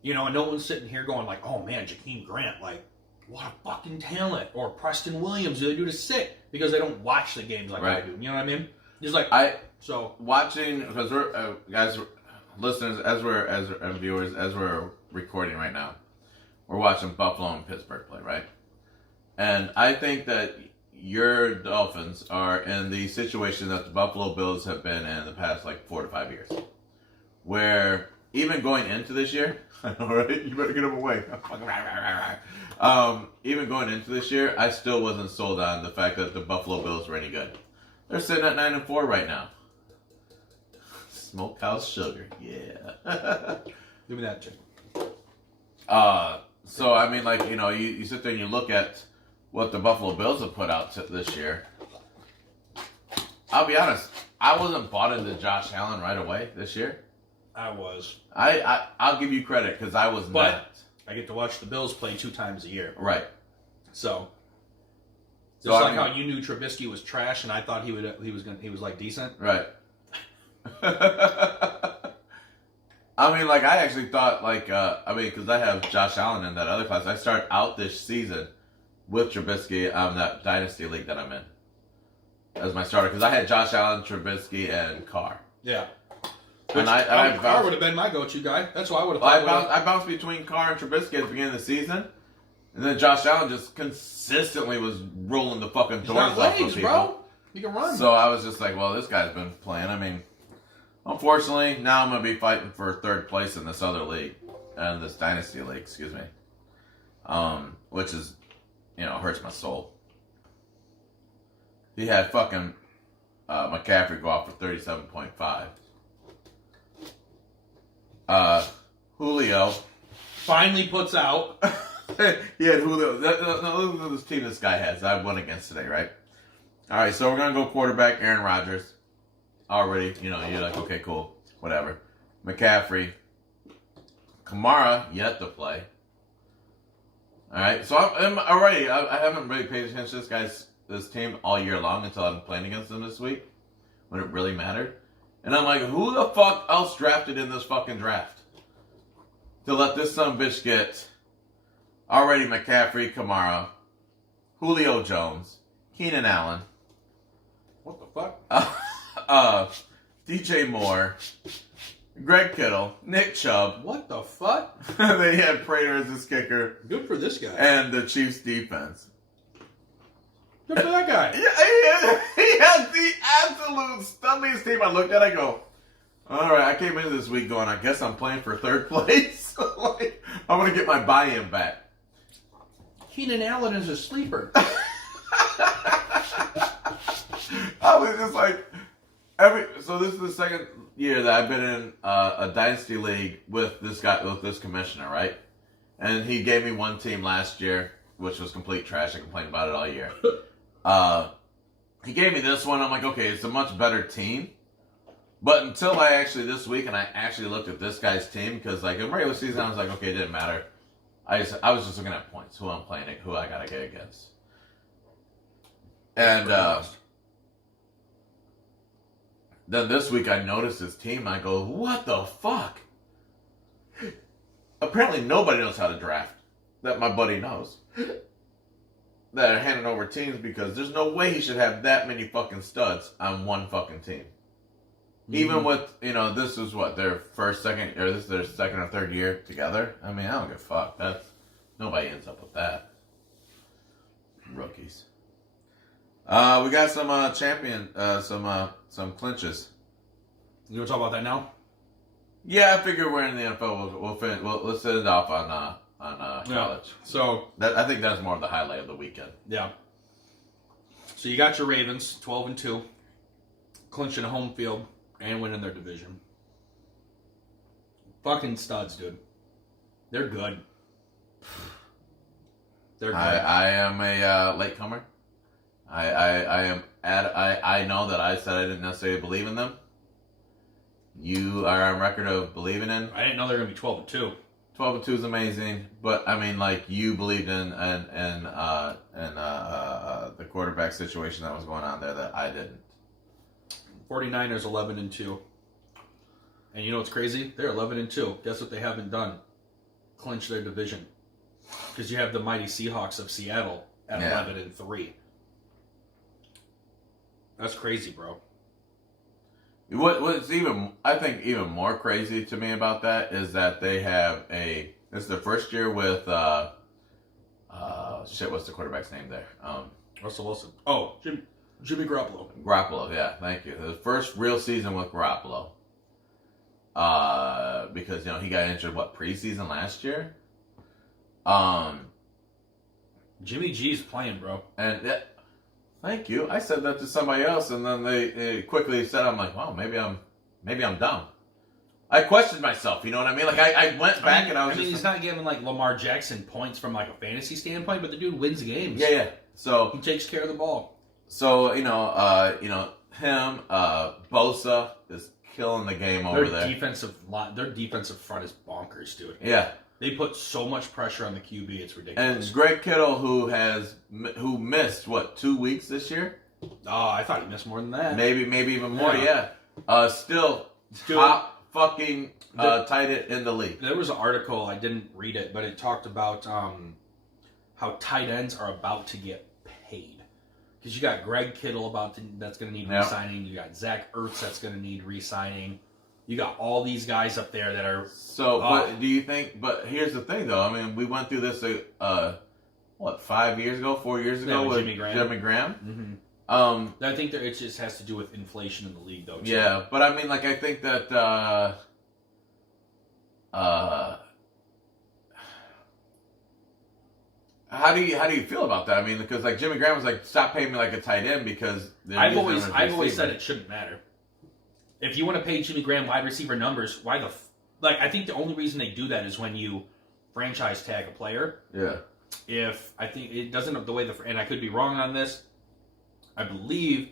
You know, and no one's sitting here going like, oh man, Jakeem Grant, like, what a fucking talent. Or Preston Williams, they do this sick, because they don't watch the games like I do. You know what I mean? Just like, watching, because we're, guys, listeners, and viewers, as we're recording right now, we're watching Buffalo and Pittsburgh play, right? And I think that your Dolphins are in the situation that the Buffalo Bills have been in the past, 4 to 5 years. Where, even going into this year, I know, right? You better get them away. Even going into this year, I still wasn't sold on the fact that the Buffalo Bills were any good. They're sitting at 9-4 right now. Smokehouse sugar, yeah. give me that, chick. So I mean, you sit there and you look at what the Buffalo Bills have put out this year. I'll be honest, I wasn't bought into Josh Allen right away this year. I was. I'll give you credit because I was not. I get to watch the Bills play 2 times a year. Right. So, Just like how you knew Trubisky was trash, and I thought he was like decent. Right. I mean, like, I actually thought, like, because I have Josh Allen in that other class. I start out this season with Trubisky on that dynasty league that I'm in as my starter, because I had Josh Allen, Trubisky, and Carr. Yeah. And Carr would have been my go-to guy. That's why I would have. I bounced between Carr and Trubisky at the beginning of the season, and then Josh Allen just consistently was rolling the fucking doors off of people. Bro. He can run. So I was just like, well, this guy's been playing. I mean, unfortunately, now I'm going to be fighting for third place in this other league, and this dynasty league, excuse me, which is, hurts my soul. He had fucking McCaffrey go off for 37.5. Julio finally puts out. He had Julio. Look at this team this guy has. I won against today, right? All right, so we're going to go quarterback Aaron Rodgers. Already, you're like, okay, cool, whatever. McCaffrey. Kamara, yet to play. All right, so I'm already, I haven't really paid attention to this team all year long until I'm playing against them this week, when it really mattered. And I'm like, who the fuck else drafted in this fucking draft to let this son of a bitch get already McCaffrey, Kamara, Julio Jones, Keenan Allen. What the fuck? DJ Moore, Greg Kittle, Nick Chubb. What the fuck? They had Prater as his kicker. Good for this guy. And the Chiefs defense. Good for that guy. He had the absolute studliest team. I looked at it, I go, all right, I came into this week going, I guess I'm playing for third place. Like, I'm going to get my buy-in back. Keenan Allen is a sleeper. I was just like, so this is the second year that I've been in a dynasty league with this guy, with this commissioner, right? And he gave me one team last year, which was complete trash. I complained about it all year. He gave me this one. I'm like, okay, it's a much better team. But until this week, and I actually looked at this guy's team, because like in regular season, I was like, okay, it didn't matter. I was just looking at points, who I'm playing, who I gotta get against. And then this week I noticed his team. I go, what the fuck? Apparently nobody knows how to draft that my buddy knows. That are handing over teams, because there's no way he should have that many fucking studs on one fucking team. Mm-hmm. Even with, this is what, their this is their second or third year together. I mean, I don't give a fuck. Nobody ends up with that. Rookies. We got some some clinches. You want to talk about that now? Yeah, I figure we're in the NFL. We'll finish. Let's set it off on college. Yeah. So I think that's more of the highlight of the weekend. Yeah. So you got your Ravens 12-2, clinching a home field and winning their division. Fucking studs, dude. They're good. They're good. I am a latecomer. I know that I said I didn't necessarily believe in them. You are on record of believing in. I didn't know they were gonna be 12-2. 12-2 is amazing, but I mean, like, you believed in the quarterback situation that was going on there that I didn't. 49ers 11-2, and you know what's crazy? They're 11-2. Guess what they haven't done? Clinch their division, because you have the mighty Seahawks of Seattle at 11-3. That's crazy, bro. What's even more crazy to me about that is that they have it's their first year with what's the quarterback's name there? Russell Wilson. Oh, Jimmy Garoppolo. Garoppolo, yeah, thank you. The first real season with Garoppolo. Because he got injured preseason last year. Jimmy G's playing, bro. And thank you. I said that to somebody else, and then they quickly said, "I'm like, wow, maybe I'm dumb." I questioned myself. You know what I mean? Like I went back and I was. He's not giving like Lamar Jackson points from like a fantasy standpoint, but the dude wins games. Yeah. So he takes care of the ball. So him, Bosa is killing the game over there. Their defensive front is bonkers, dude. Yeah. They put so much pressure on the QB, it's ridiculous. And Greg Kittle, who missed, 2 weeks this year? Oh, I thought he missed more than that. Maybe even more, yeah. Still top fucking tight end in the league. There was an article, I didn't read it, but it talked about how tight ends are about to get paid. Because you got Greg Kittle that's going to need re-signing. You got Zach Ertz that's going to need re-signing. You got all these guys up there that are... So, but do you think... But here's the thing, though. I mean, we went through this, 4 years ago with Jimmy Graham? Mm-hmm. I think that it just has to do with inflation in the league, though, too. Yeah, but I mean, I think that... How do you feel about that? I mean, because Jimmy Graham was stop paying me like a tight end because... I've always said it shouldn't matter. If you want to pay Jimmy Graham wide receiver numbers, why the... I think the only reason they do that is when you franchise tag a player. Yeah. I think it doesn't... The way and I could be wrong on this. I believe,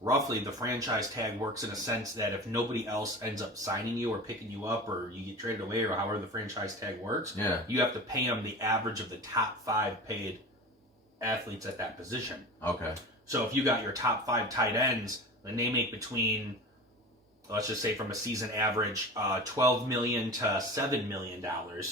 roughly, the franchise tag works in a sense that if nobody else ends up signing you or picking you up or you get traded away or however the franchise tag works, you have to pay them the average of the top 5 paid athletes at that position. Okay. So if you got your top 5 tight ends, then they make between... let's just say from a season average, $12 million to $7 million,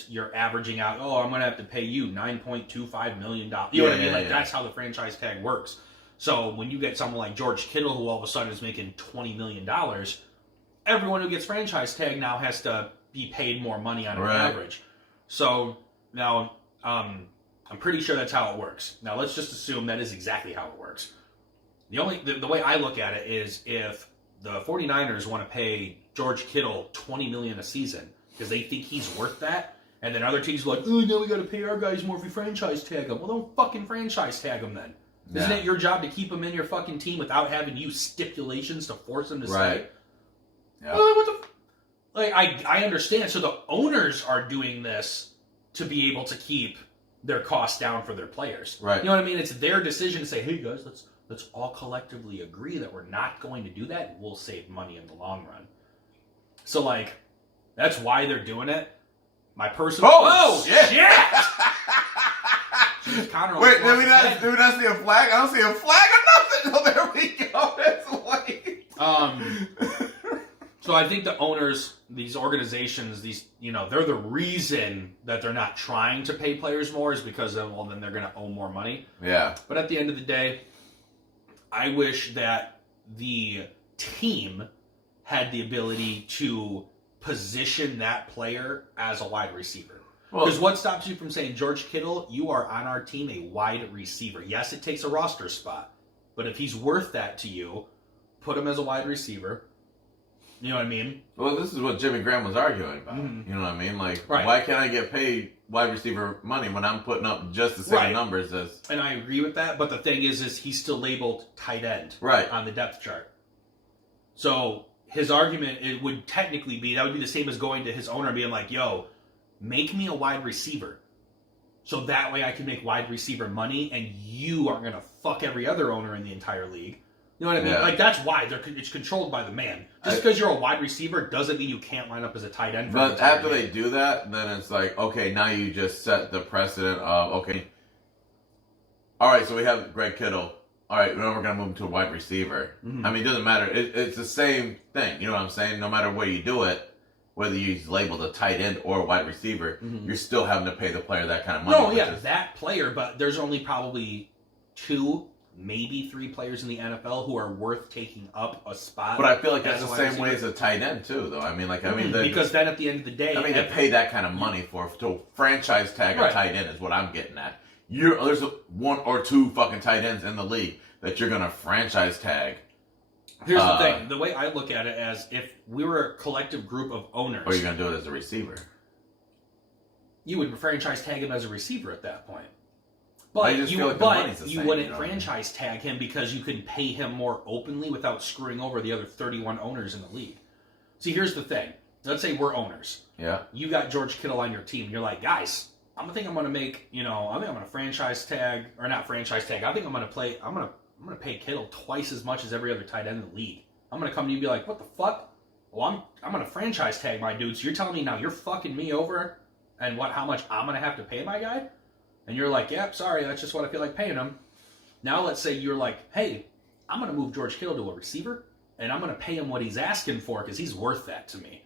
you're averaging out, I'm going to have to pay you $9.25 million. You know what I mean? That's how the franchise tag works. So when you get someone like George Kittle, who all of a sudden is making $20 million, everyone who gets franchise tag now has to be paid more money on an average. So now I'm pretty sure that's how it works. Now let's just assume that is exactly how it works. The way I look at it is if the 49ers want to pay George Kittle $20 million a season because they think he's worth that, and then other teams are like, now we got to pay our guys more if we franchise tag them. Well, don't fucking franchise tag them then. Yeah. Isn't it your job to keep them in your fucking team without having you stipulations to force them to stay? Yeah. What the... I understand. So the owners are doing this to be able to keep their costs down for their players. Right. You know what I mean? It's their decision to say, hey guys, let's all collectively agree that we're not going to do that and we'll save money in the long run. So, that's why they're doing it. My personal... Oh, shit! Jeez, Connor, wait, did we not see a flag? I don't see a flag or nothing. Oh, there we go. It's So I think the owners, these organizations, they're the reason that they're not trying to pay players more is because then they're going to owe more money. Yeah. But at the end of the day, I wish that the team had the ability to position that player as a wide receiver. Because what stops you from saying, George Kittle, you are on our team a wide receiver. Yes, it takes a roster spot. But if he's worth that to you, put him as a wide receiver. You know what I mean? Well, this is what Jimmy Graham was arguing about. Mm-hmm. You know what I mean? Why can't I get paid wide receiver money when I'm putting up just the same numbers as... And I agree with that, but the thing is he's still labeled tight end on the depth chart. So his argument, it would technically be, that would be the same as going to his owner and being like, yo, make me a wide receiver. So that way I can make wide receiver money and you aren't going to fuck every other owner in the entire league. You know what I mean? Yeah. That's why it's controlled by the man. Just because you're a wide receiver doesn't mean you can't line up as a tight end. But after they do that, then it's okay, now you just set the precedent of, all right, so we have Greg Kittle. All right, now we're going to move him to a wide receiver. Mm-hmm. I mean, it doesn't matter. It's the same thing. You know what I'm saying? No matter where you do it, whether you labeled a tight end or a wide receiver, you're still having to pay the player that kind of money. No, yeah, that player, but there's only probably 2, maybe 3 players in the NFL who are worth taking up a spot. But I feel like that's the same way as a tight end too, though. I mean, because then at the end of the day, to pay that kind of money to franchise tag a tight end is what I'm getting at. There's 1 or 2 fucking tight ends in the league that you're gonna franchise tag. Here's the thing: the way I look at it, as if we were a collective group of owners, or you're gonna do it as a receiver, you would franchise tag him as a receiver at that point. But you wouldn't franchise tag him because you can pay him more openly without screwing over the other 31 owners in the league. See, here's the thing. Let's say we're owners. Yeah. You got George Kittle on your team. You're like, guys, I think I'm going to make, I think I'm going to franchise tag, or not franchise tag. I think I'm going to pay Kittle twice as much as every other tight end in the league. I'm going to come to you and be like, what the fuck? Well, I'm going to franchise tag my dude. So you're telling me now you're fucking me over and how much I'm going to have to pay my guy, and you're like, yep, sorry, that's just what I feel like paying him. Now let's say you're like, hey, I'm going to move George Kittle to a receiver, and I'm going to pay him what he's asking for because he's worth that to me.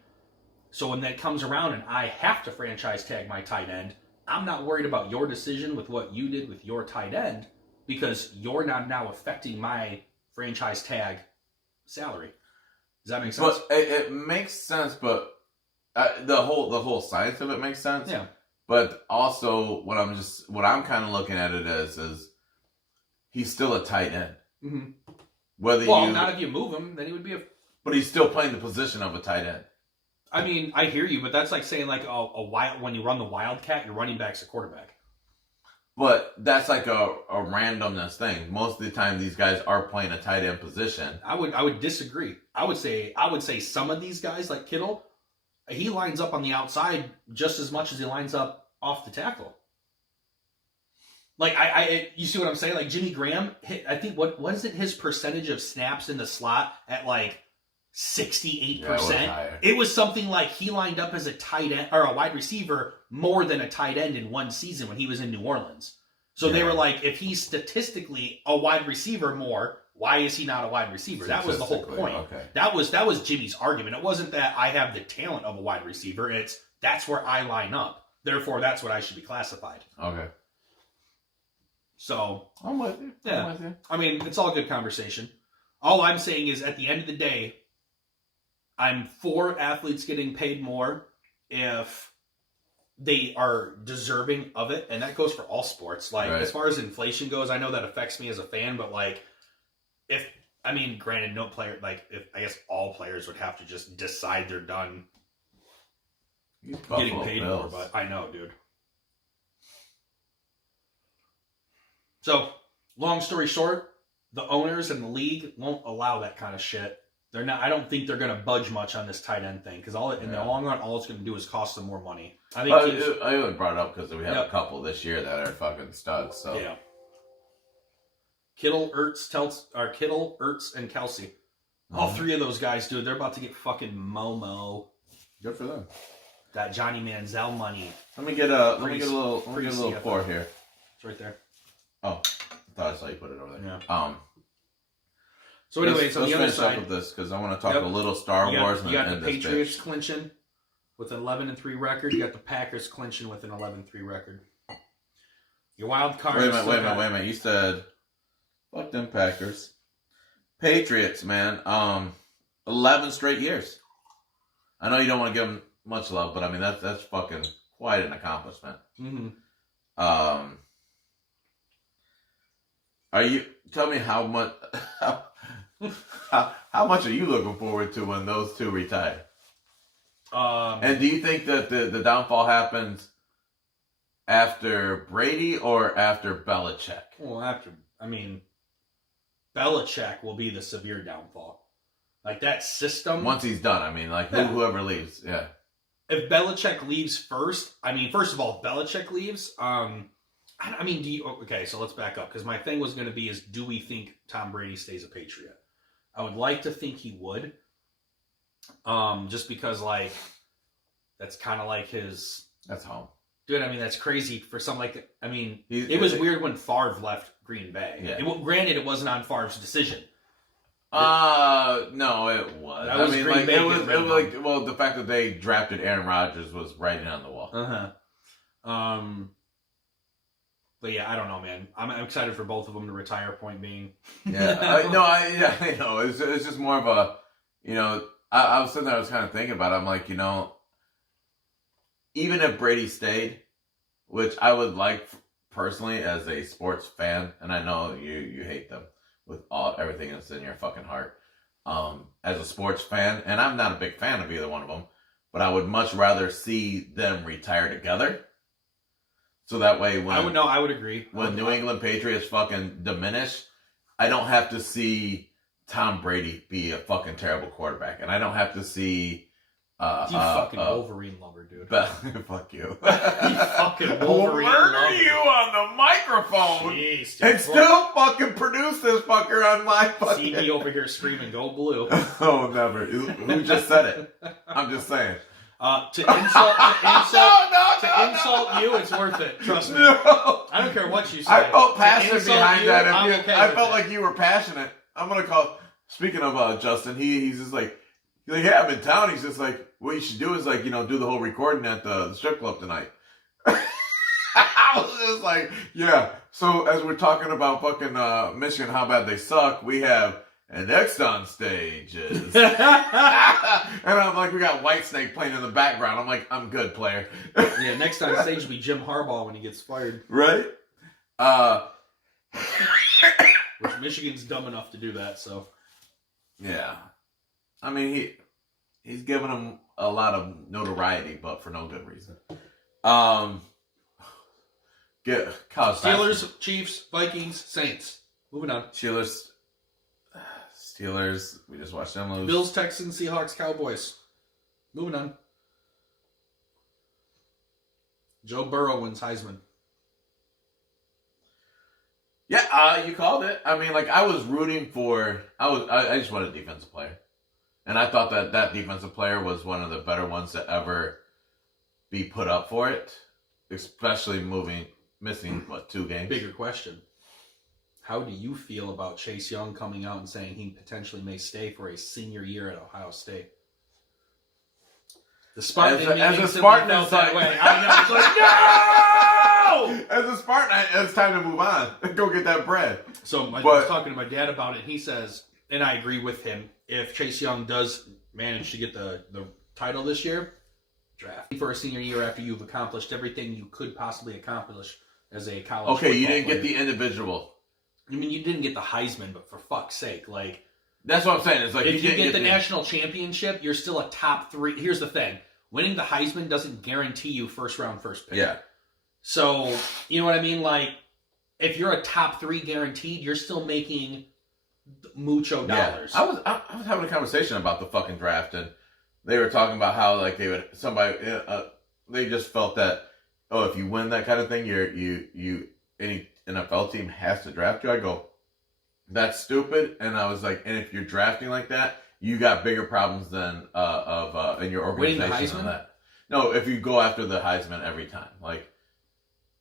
So when that comes around and I have to franchise tag my tight end, I'm not worried about your decision with what you did with your tight end because you're not now affecting my franchise tag salary. Does that make sense? But it makes sense, but the whole science of it makes sense. Yeah. But also, what I'm kind of looking at it as is he's still a tight end. Mm-hmm. Not if you move him, then he would be a. But he's still playing the position of a tight end. I mean, I hear you, but that's like saying like when you run the Wildcat, your running back's a quarterback. But that's like a randomness thing. Most of the time, these guys are playing a tight end position. I would disagree. I would say some of these guys like Kittle, he lines up on the outside just as much as he lines up off the tackle. Like you see what I'm saying? Like Jimmy Graham, I think what is it? His percentage of snaps in the slot at like 68%. It was something like he lined up as a tight end or a wide receiver more than a tight end in one season when he was in New Orleans. So they were like, if he's statistically a wide receiver more, why is he not a wide receiver? That was the whole point. Okay. That was Jimmy's argument. It wasn't that I have the talent of a wide receiver. It's that's where I line up. Therefore, that's what I should be classified. Okay. So I'm with you. Yeah. I'm with you. I mean, it's all good conversation. All I'm saying is at the end of the day, I'm for athletes getting paid more if they are deserving of it. And that goes for all sports. Like, as far as inflation goes, I know that affects me as a fan, but like, granted, no player, like, I guess all players would have to just decide they're done getting paid more, but I know, dude. So, long story short, the owners and the league won't allow that kind of shit. They're not. I don't think they're going to budge much on this tight end thing because in the long run, all it's going to do is cost them more money. I think I only brought it up because we have a couple this year that are fucking studs. So yeah. Kittle, Ertz, and Kelsey. All three of those guys, dude, they're about to get fucking Momo. Good for them. That Johnny Manziel money. Let me get a little pour here. It's right there. Oh, I thought I saw you put it over there. Yeah. So anyways, on the other side, let's finish up with this because I want to talk a little Star Wars. You got the Patriots clinching with an 11-3 record. You got the Packers clinching with an 11-3 record. Your wild card. Wait a minute. You said, fuck them Packers. Patriots, man. 11 straight years. I know you don't want to give them much love, but I mean that's fucking quite an accomplishment. Mm-hmm. Tell me how much. How much are you looking forward to when those two retire? And do you think that the downfall happens after Brady or after Belichick? Well, Belichick will be the severe downfall. Like that system. Once he's done, whoever leaves, yeah. If Belichick leaves first, first of all, if Belichick leaves, okay, so let's back up because my thing was going to be do we think Tom Brady stays a Patriot? I would like to think he would. Just because, like, that's kind of like his... That's home. Dude, that's crazy for something like that. It was weird when Favre left Green Bay. Yeah. Granted, it wasn't on Favre's decision. No, it was. That was Green Bay. It was the fact that they drafted Aaron Rodgers was writing on the wall. But yeah, I don't know, man. I'm excited for both of them to retire. Point being, yeah, I know. It's just more of a, I was sitting there, I was kind of thinking about it. I'm like, even if Brady stayed, which I would like personally as a sports fan, and I know you hate them with everything that's in your fucking heart. As a sports fan, and I'm not a big fan of either one of them, but I would much rather see them retire together. So that way, I would agree. When New England Patriots fucking diminish, I don't have to see Tom Brady be a fucking terrible quarterback, and I don't have to see. You fucking Wolverine lover, dude. Fuck you. You fucking Wolverine lover. lover. You on the microphone. Jeez, and still fucking produce this fucker on my fucking. See me over here screaming, "Go blue!" Oh, never. Who just said it? I'm just saying. To insult you, it's worth it. Trust me. No. I don't care what you say. I felt passion behind you, that. I felt it. like you were passionate. I'm gonna call. Speaking of Justin, he's just like, yeah, I'm in town. He's just like, what you should do is like, do the whole recording at the strip club tonight. I was just like, yeah. So as we're talking about fucking Michigan, how bad they suck, we have an next on stages. And I'm like, we got Whitesnake playing in the background. I'm like, I'm good, player. Yeah, next on stage will be Jim Harbaugh when he gets fired. Right? Which Michigan's dumb enough to do that, so. Yeah. I mean, he's given him a lot of notoriety, but for no good reason. Steelers, Chiefs, Vikings, Saints. Moving on. Steelers. We just watched them lose. Bills, Texans, Seahawks, Cowboys. Moving on. Joe Burrow wins Heisman. Yeah, you called it. I mean, like I was rooting for. I just wanted a defensive player, and I thought that defensive player was one of the better ones to ever be put up for it, especially missing 2 games. Bigger question. How do you feel about Chase Young coming out and saying he potentially may stay for a senior year at Ohio State? The Spartan as a Spartan felt that way. I know. It's like, no! As a Spartan, it's time to move on. Go get that bread. So I was talking to my dad about it, and he says, and I agree with him, if Chase Young does manage to get the title this year, draft for a senior year after you've accomplished everything you could possibly accomplish as a college Okay, you didn't player. get the individual. I mean, you didn't get the Heisman, but for fuck's sake, like... That's what I'm saying. It's like if you get the national championship, you're still a top 3. Here's the thing. Winning the Heisman doesn't guarantee you first round, first pick. Yeah. So, you know what I mean? Like, if you're a top 3 guaranteed, you're still making mucho dollars. I was having a conversation about the fucking draft, and they were talking about how like they just felt that if you win that kind of thing, any NFL team has to draft you. I go, that's stupid. And I was like, and if you're drafting like that, you got bigger problems than in your organization. Winning the Heisman? On that. No, if you go after the Heisman every time, like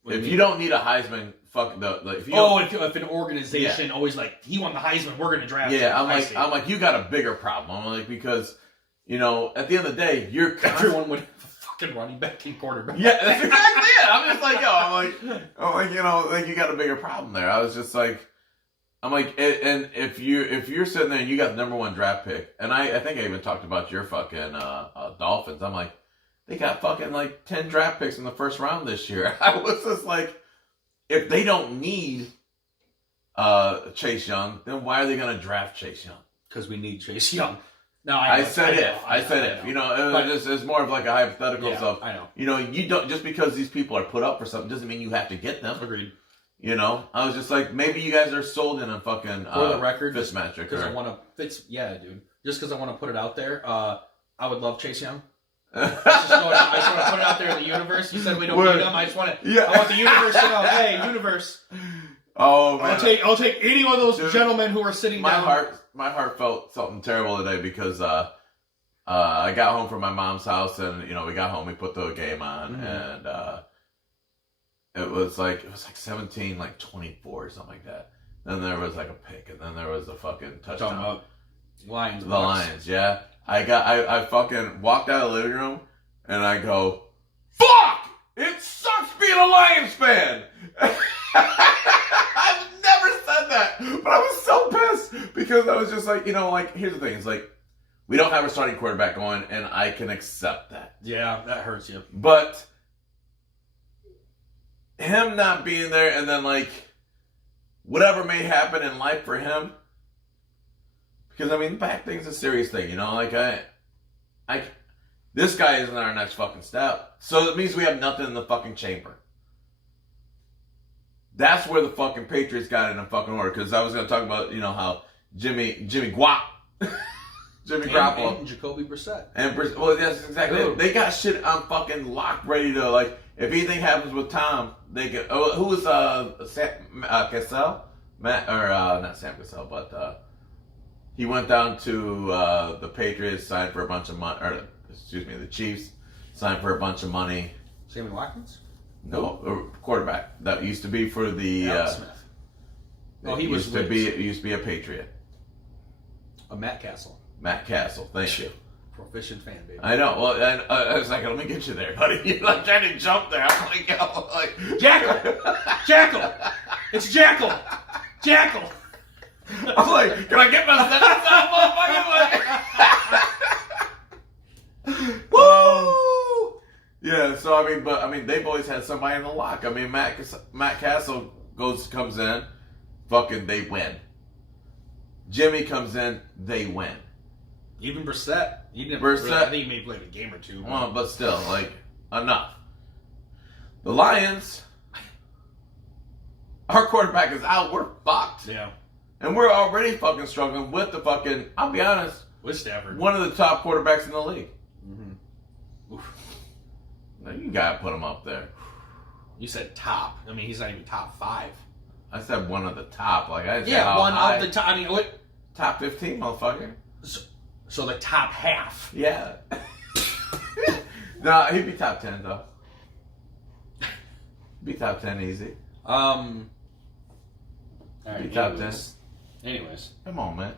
if you don't need a Heisman, if an organization always like he won the Heisman, we're gonna draft him. Yeah, I'm like you got a bigger problem. I'm like because at the end of the day, everyone would have a fucking running back and quarterback. Yeah, that's exactly it. I'm just like you got a bigger problem there. I was just like. I'm like, and if you're sitting there and you got the number 1 draft pick, and I think I even talked about your fucking Dolphins. I'm like, they got fucking like 10 draft picks in the first round this year. I was just like, if they don't need Chase Young, then why are they going to draft Chase Young? Because we need Chase Young. No, I said if. It's more of like a hypothetical stuff. I know. You don't just because these people are put up for something doesn't mean you have to get them. Agreed. I was just like, maybe you guys are sold in a fucking for the record, Fitzmagic. Because I want to dude. Just because I want to put it out there, I would love Chase Young. I just want to put it out there in the universe. You said we don't need him. I just want to. Yeah. I want the universe to know. Hey, universe. Oh man. I'll take any one of those gentlemen who are sitting down. My heart felt something terrible today because I got home from my mom's house and we got home. We put the game on and. It was like 17, like 24 or something like that. Then there was like a pick, and then there was a fucking touchdown. Talking about Lions. The Lions, yeah. I fucking walked out of the living room, and I go, fuck! It sucks being a Lions fan! I've never said that, but I was so pissed because I was just like, here's the thing. It's like, we don't have a starting quarterback going, and I can accept that. Yeah, that hurts you. But him not being there and then like whatever may happen in life for him, because the back thing's a serious thing, this guy isn't our next fucking step, so that means we have nothing in the fucking chamber. That's where the fucking Patriots got in a fucking order, because I was going to talk about how Jimmy Guap Jimmy Garoppolo and Jacoby Brissett. Well, that's exactly it. They got shit on fucking lock, ready to like. If anything happens with Tom, they get. Who was Sam Cassell? Not Sam Cassell, but he went down to the Patriots, signed for a bunch of money. Or excuse me, the Chiefs signed for a bunch of money. Sammy Watkins? No, quarterback. That used to be for the... Alex Smith. Oh, he used to be a Patriot. Matt Castle. Matt Castle, thank you. Proficient fan, baby. I know. Well, and, I was like, let me get you there, buddy. You're like trying to jump there. I'm like, Jackal! Jackal! It's Jackal! Jackal! I'm like, can I get my sentence out, motherfucker? Woo! Yeah, so they've always had somebody in the lock. I mean, Matt Castle comes in, fucking they win. Jimmy comes in, they win. Even Brissett. I think he may play a game or two. Well, but still, like, enough. The Lions, our quarterback is out. We're fucked. Yeah. And we're already fucking struggling with the fucking, I'll be honest, with Stafford. One of the top quarterbacks in the league. Mm-hmm. Oof. Now, you gotta put him up there. You said top. I mean, he's not even top 5. I said one of the top. Like, I said one of the top. I mean, what? Top 15, motherfucker. So the top half. Yeah. No, he'd be top 10 though. Be top 10 easy. All right. Be top 10. Anyways. Come on, man.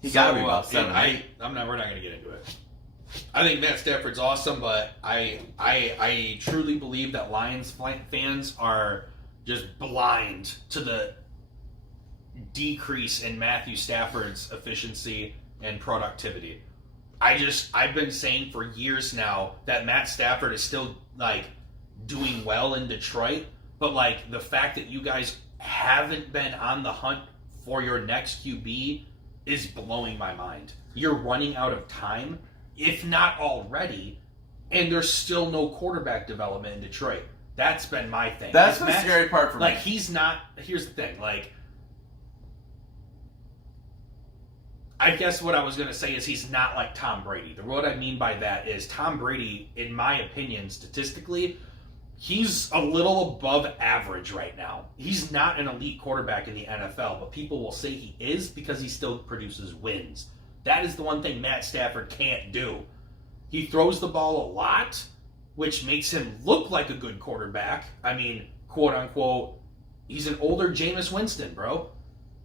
He gotta be about 7, 8. We're not gonna get into it. I think Matt Stafford's awesome, but I truly believe that Lions fans are just blind to the decrease in Matthew Stafford's efficiency and productivity. I've been saying for years now that Matt Stafford is still like doing well in Detroit, but like the fact that you guys haven't been on the hunt for your next QB is blowing my mind. You're running out of time, if not already, and there's still no quarterback development in Detroit. That's been my thing. That's the scary part for me. Like, he's not... Here's the thing. Like, I guess what I was going to say is he's not like Tom Brady. What I mean by that is Tom Brady, in my opinion, statistically, he's a little above average right now. He's not an elite quarterback in the NFL, but people will say he is because he still produces wins. That is the one thing Matt Stafford can't do. He throws the ball a lot, which makes him look like a good quarterback. I mean, quote unquote, he's an older Jameis Winston, bro.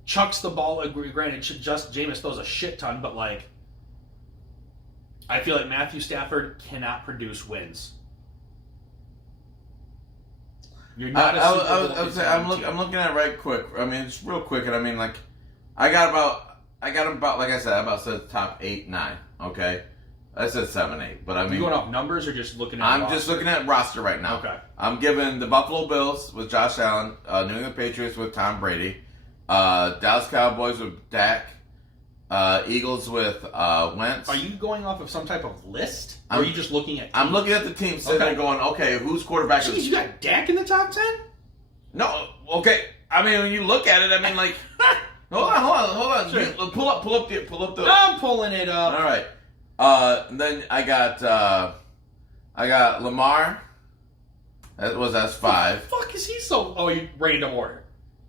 Chucks the ball, granted, just Jameis throws a shit ton, but like, I feel like Matthew Stafford cannot produce wins. You're not I'm looking at it right quick. I mean, it's real quick, and I mean, like, I got about, like I said, I about said top 8, 9, okay? I said 7, 8, but I mean... You going off numbers or just looking at I'm roster? just looking at roster right now. Okay. I'm giving the Buffalo Bills with Josh Allen, New England Patriots with Tom Brady, Dallas Cowboys with Dak, Eagles with Wentz. Are you going off of some type of list? Or are you just looking at teams? I'm looking at the team sitting there going, okay, who's quarterback? Jeez, you got Dak in the top 10? No, okay. I mean, when you look at it, I mean, like... hold on. Sure. Pull up the... I'm pulling it up. All right. Then I got Lamar. That's 5. Fuck is he so? Oh, you random order.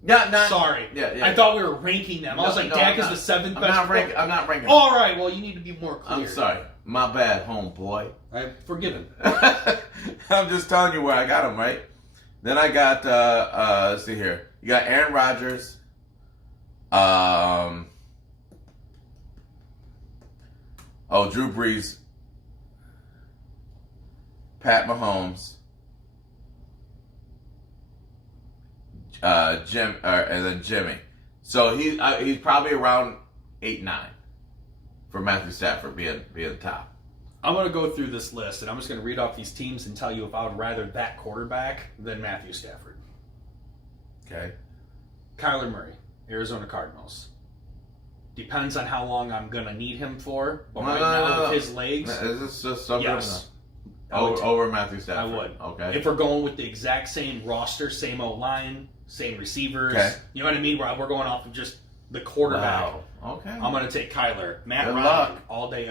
Not. Sorry. Yeah. I thought we were ranking them. I was like, Dak is the 7th best. I'm not ranking. All right. Well, you need to be more clear. I'm sorry. My bad, homeboy. I'm forgiven. I'm just telling you where I got him, right? Then I got. Let's see here. You got Aaron Rodgers. Drew Brees, Pat Mahomes, and then Jimmy. So he's probably around 8, 9 for Matthew Stafford being top. I'm going to go through this list, and I'm just going to read off these teams and tell you if I would rather that quarterback than Matthew Stafford. Okay. Kyler Murray, Arizona Cardinals. Depends on how long I'm going to need him for. But now with his legs... Is this just something? Yes. Over Matthew Stafford? I would. Okay. If we're going with the exact same roster, same O-line, same receivers, okay. You know what I mean? We're going off of just the quarterback. Wow. Okay. I'm going to take Kyler. Matt Good Ryan luck. all day,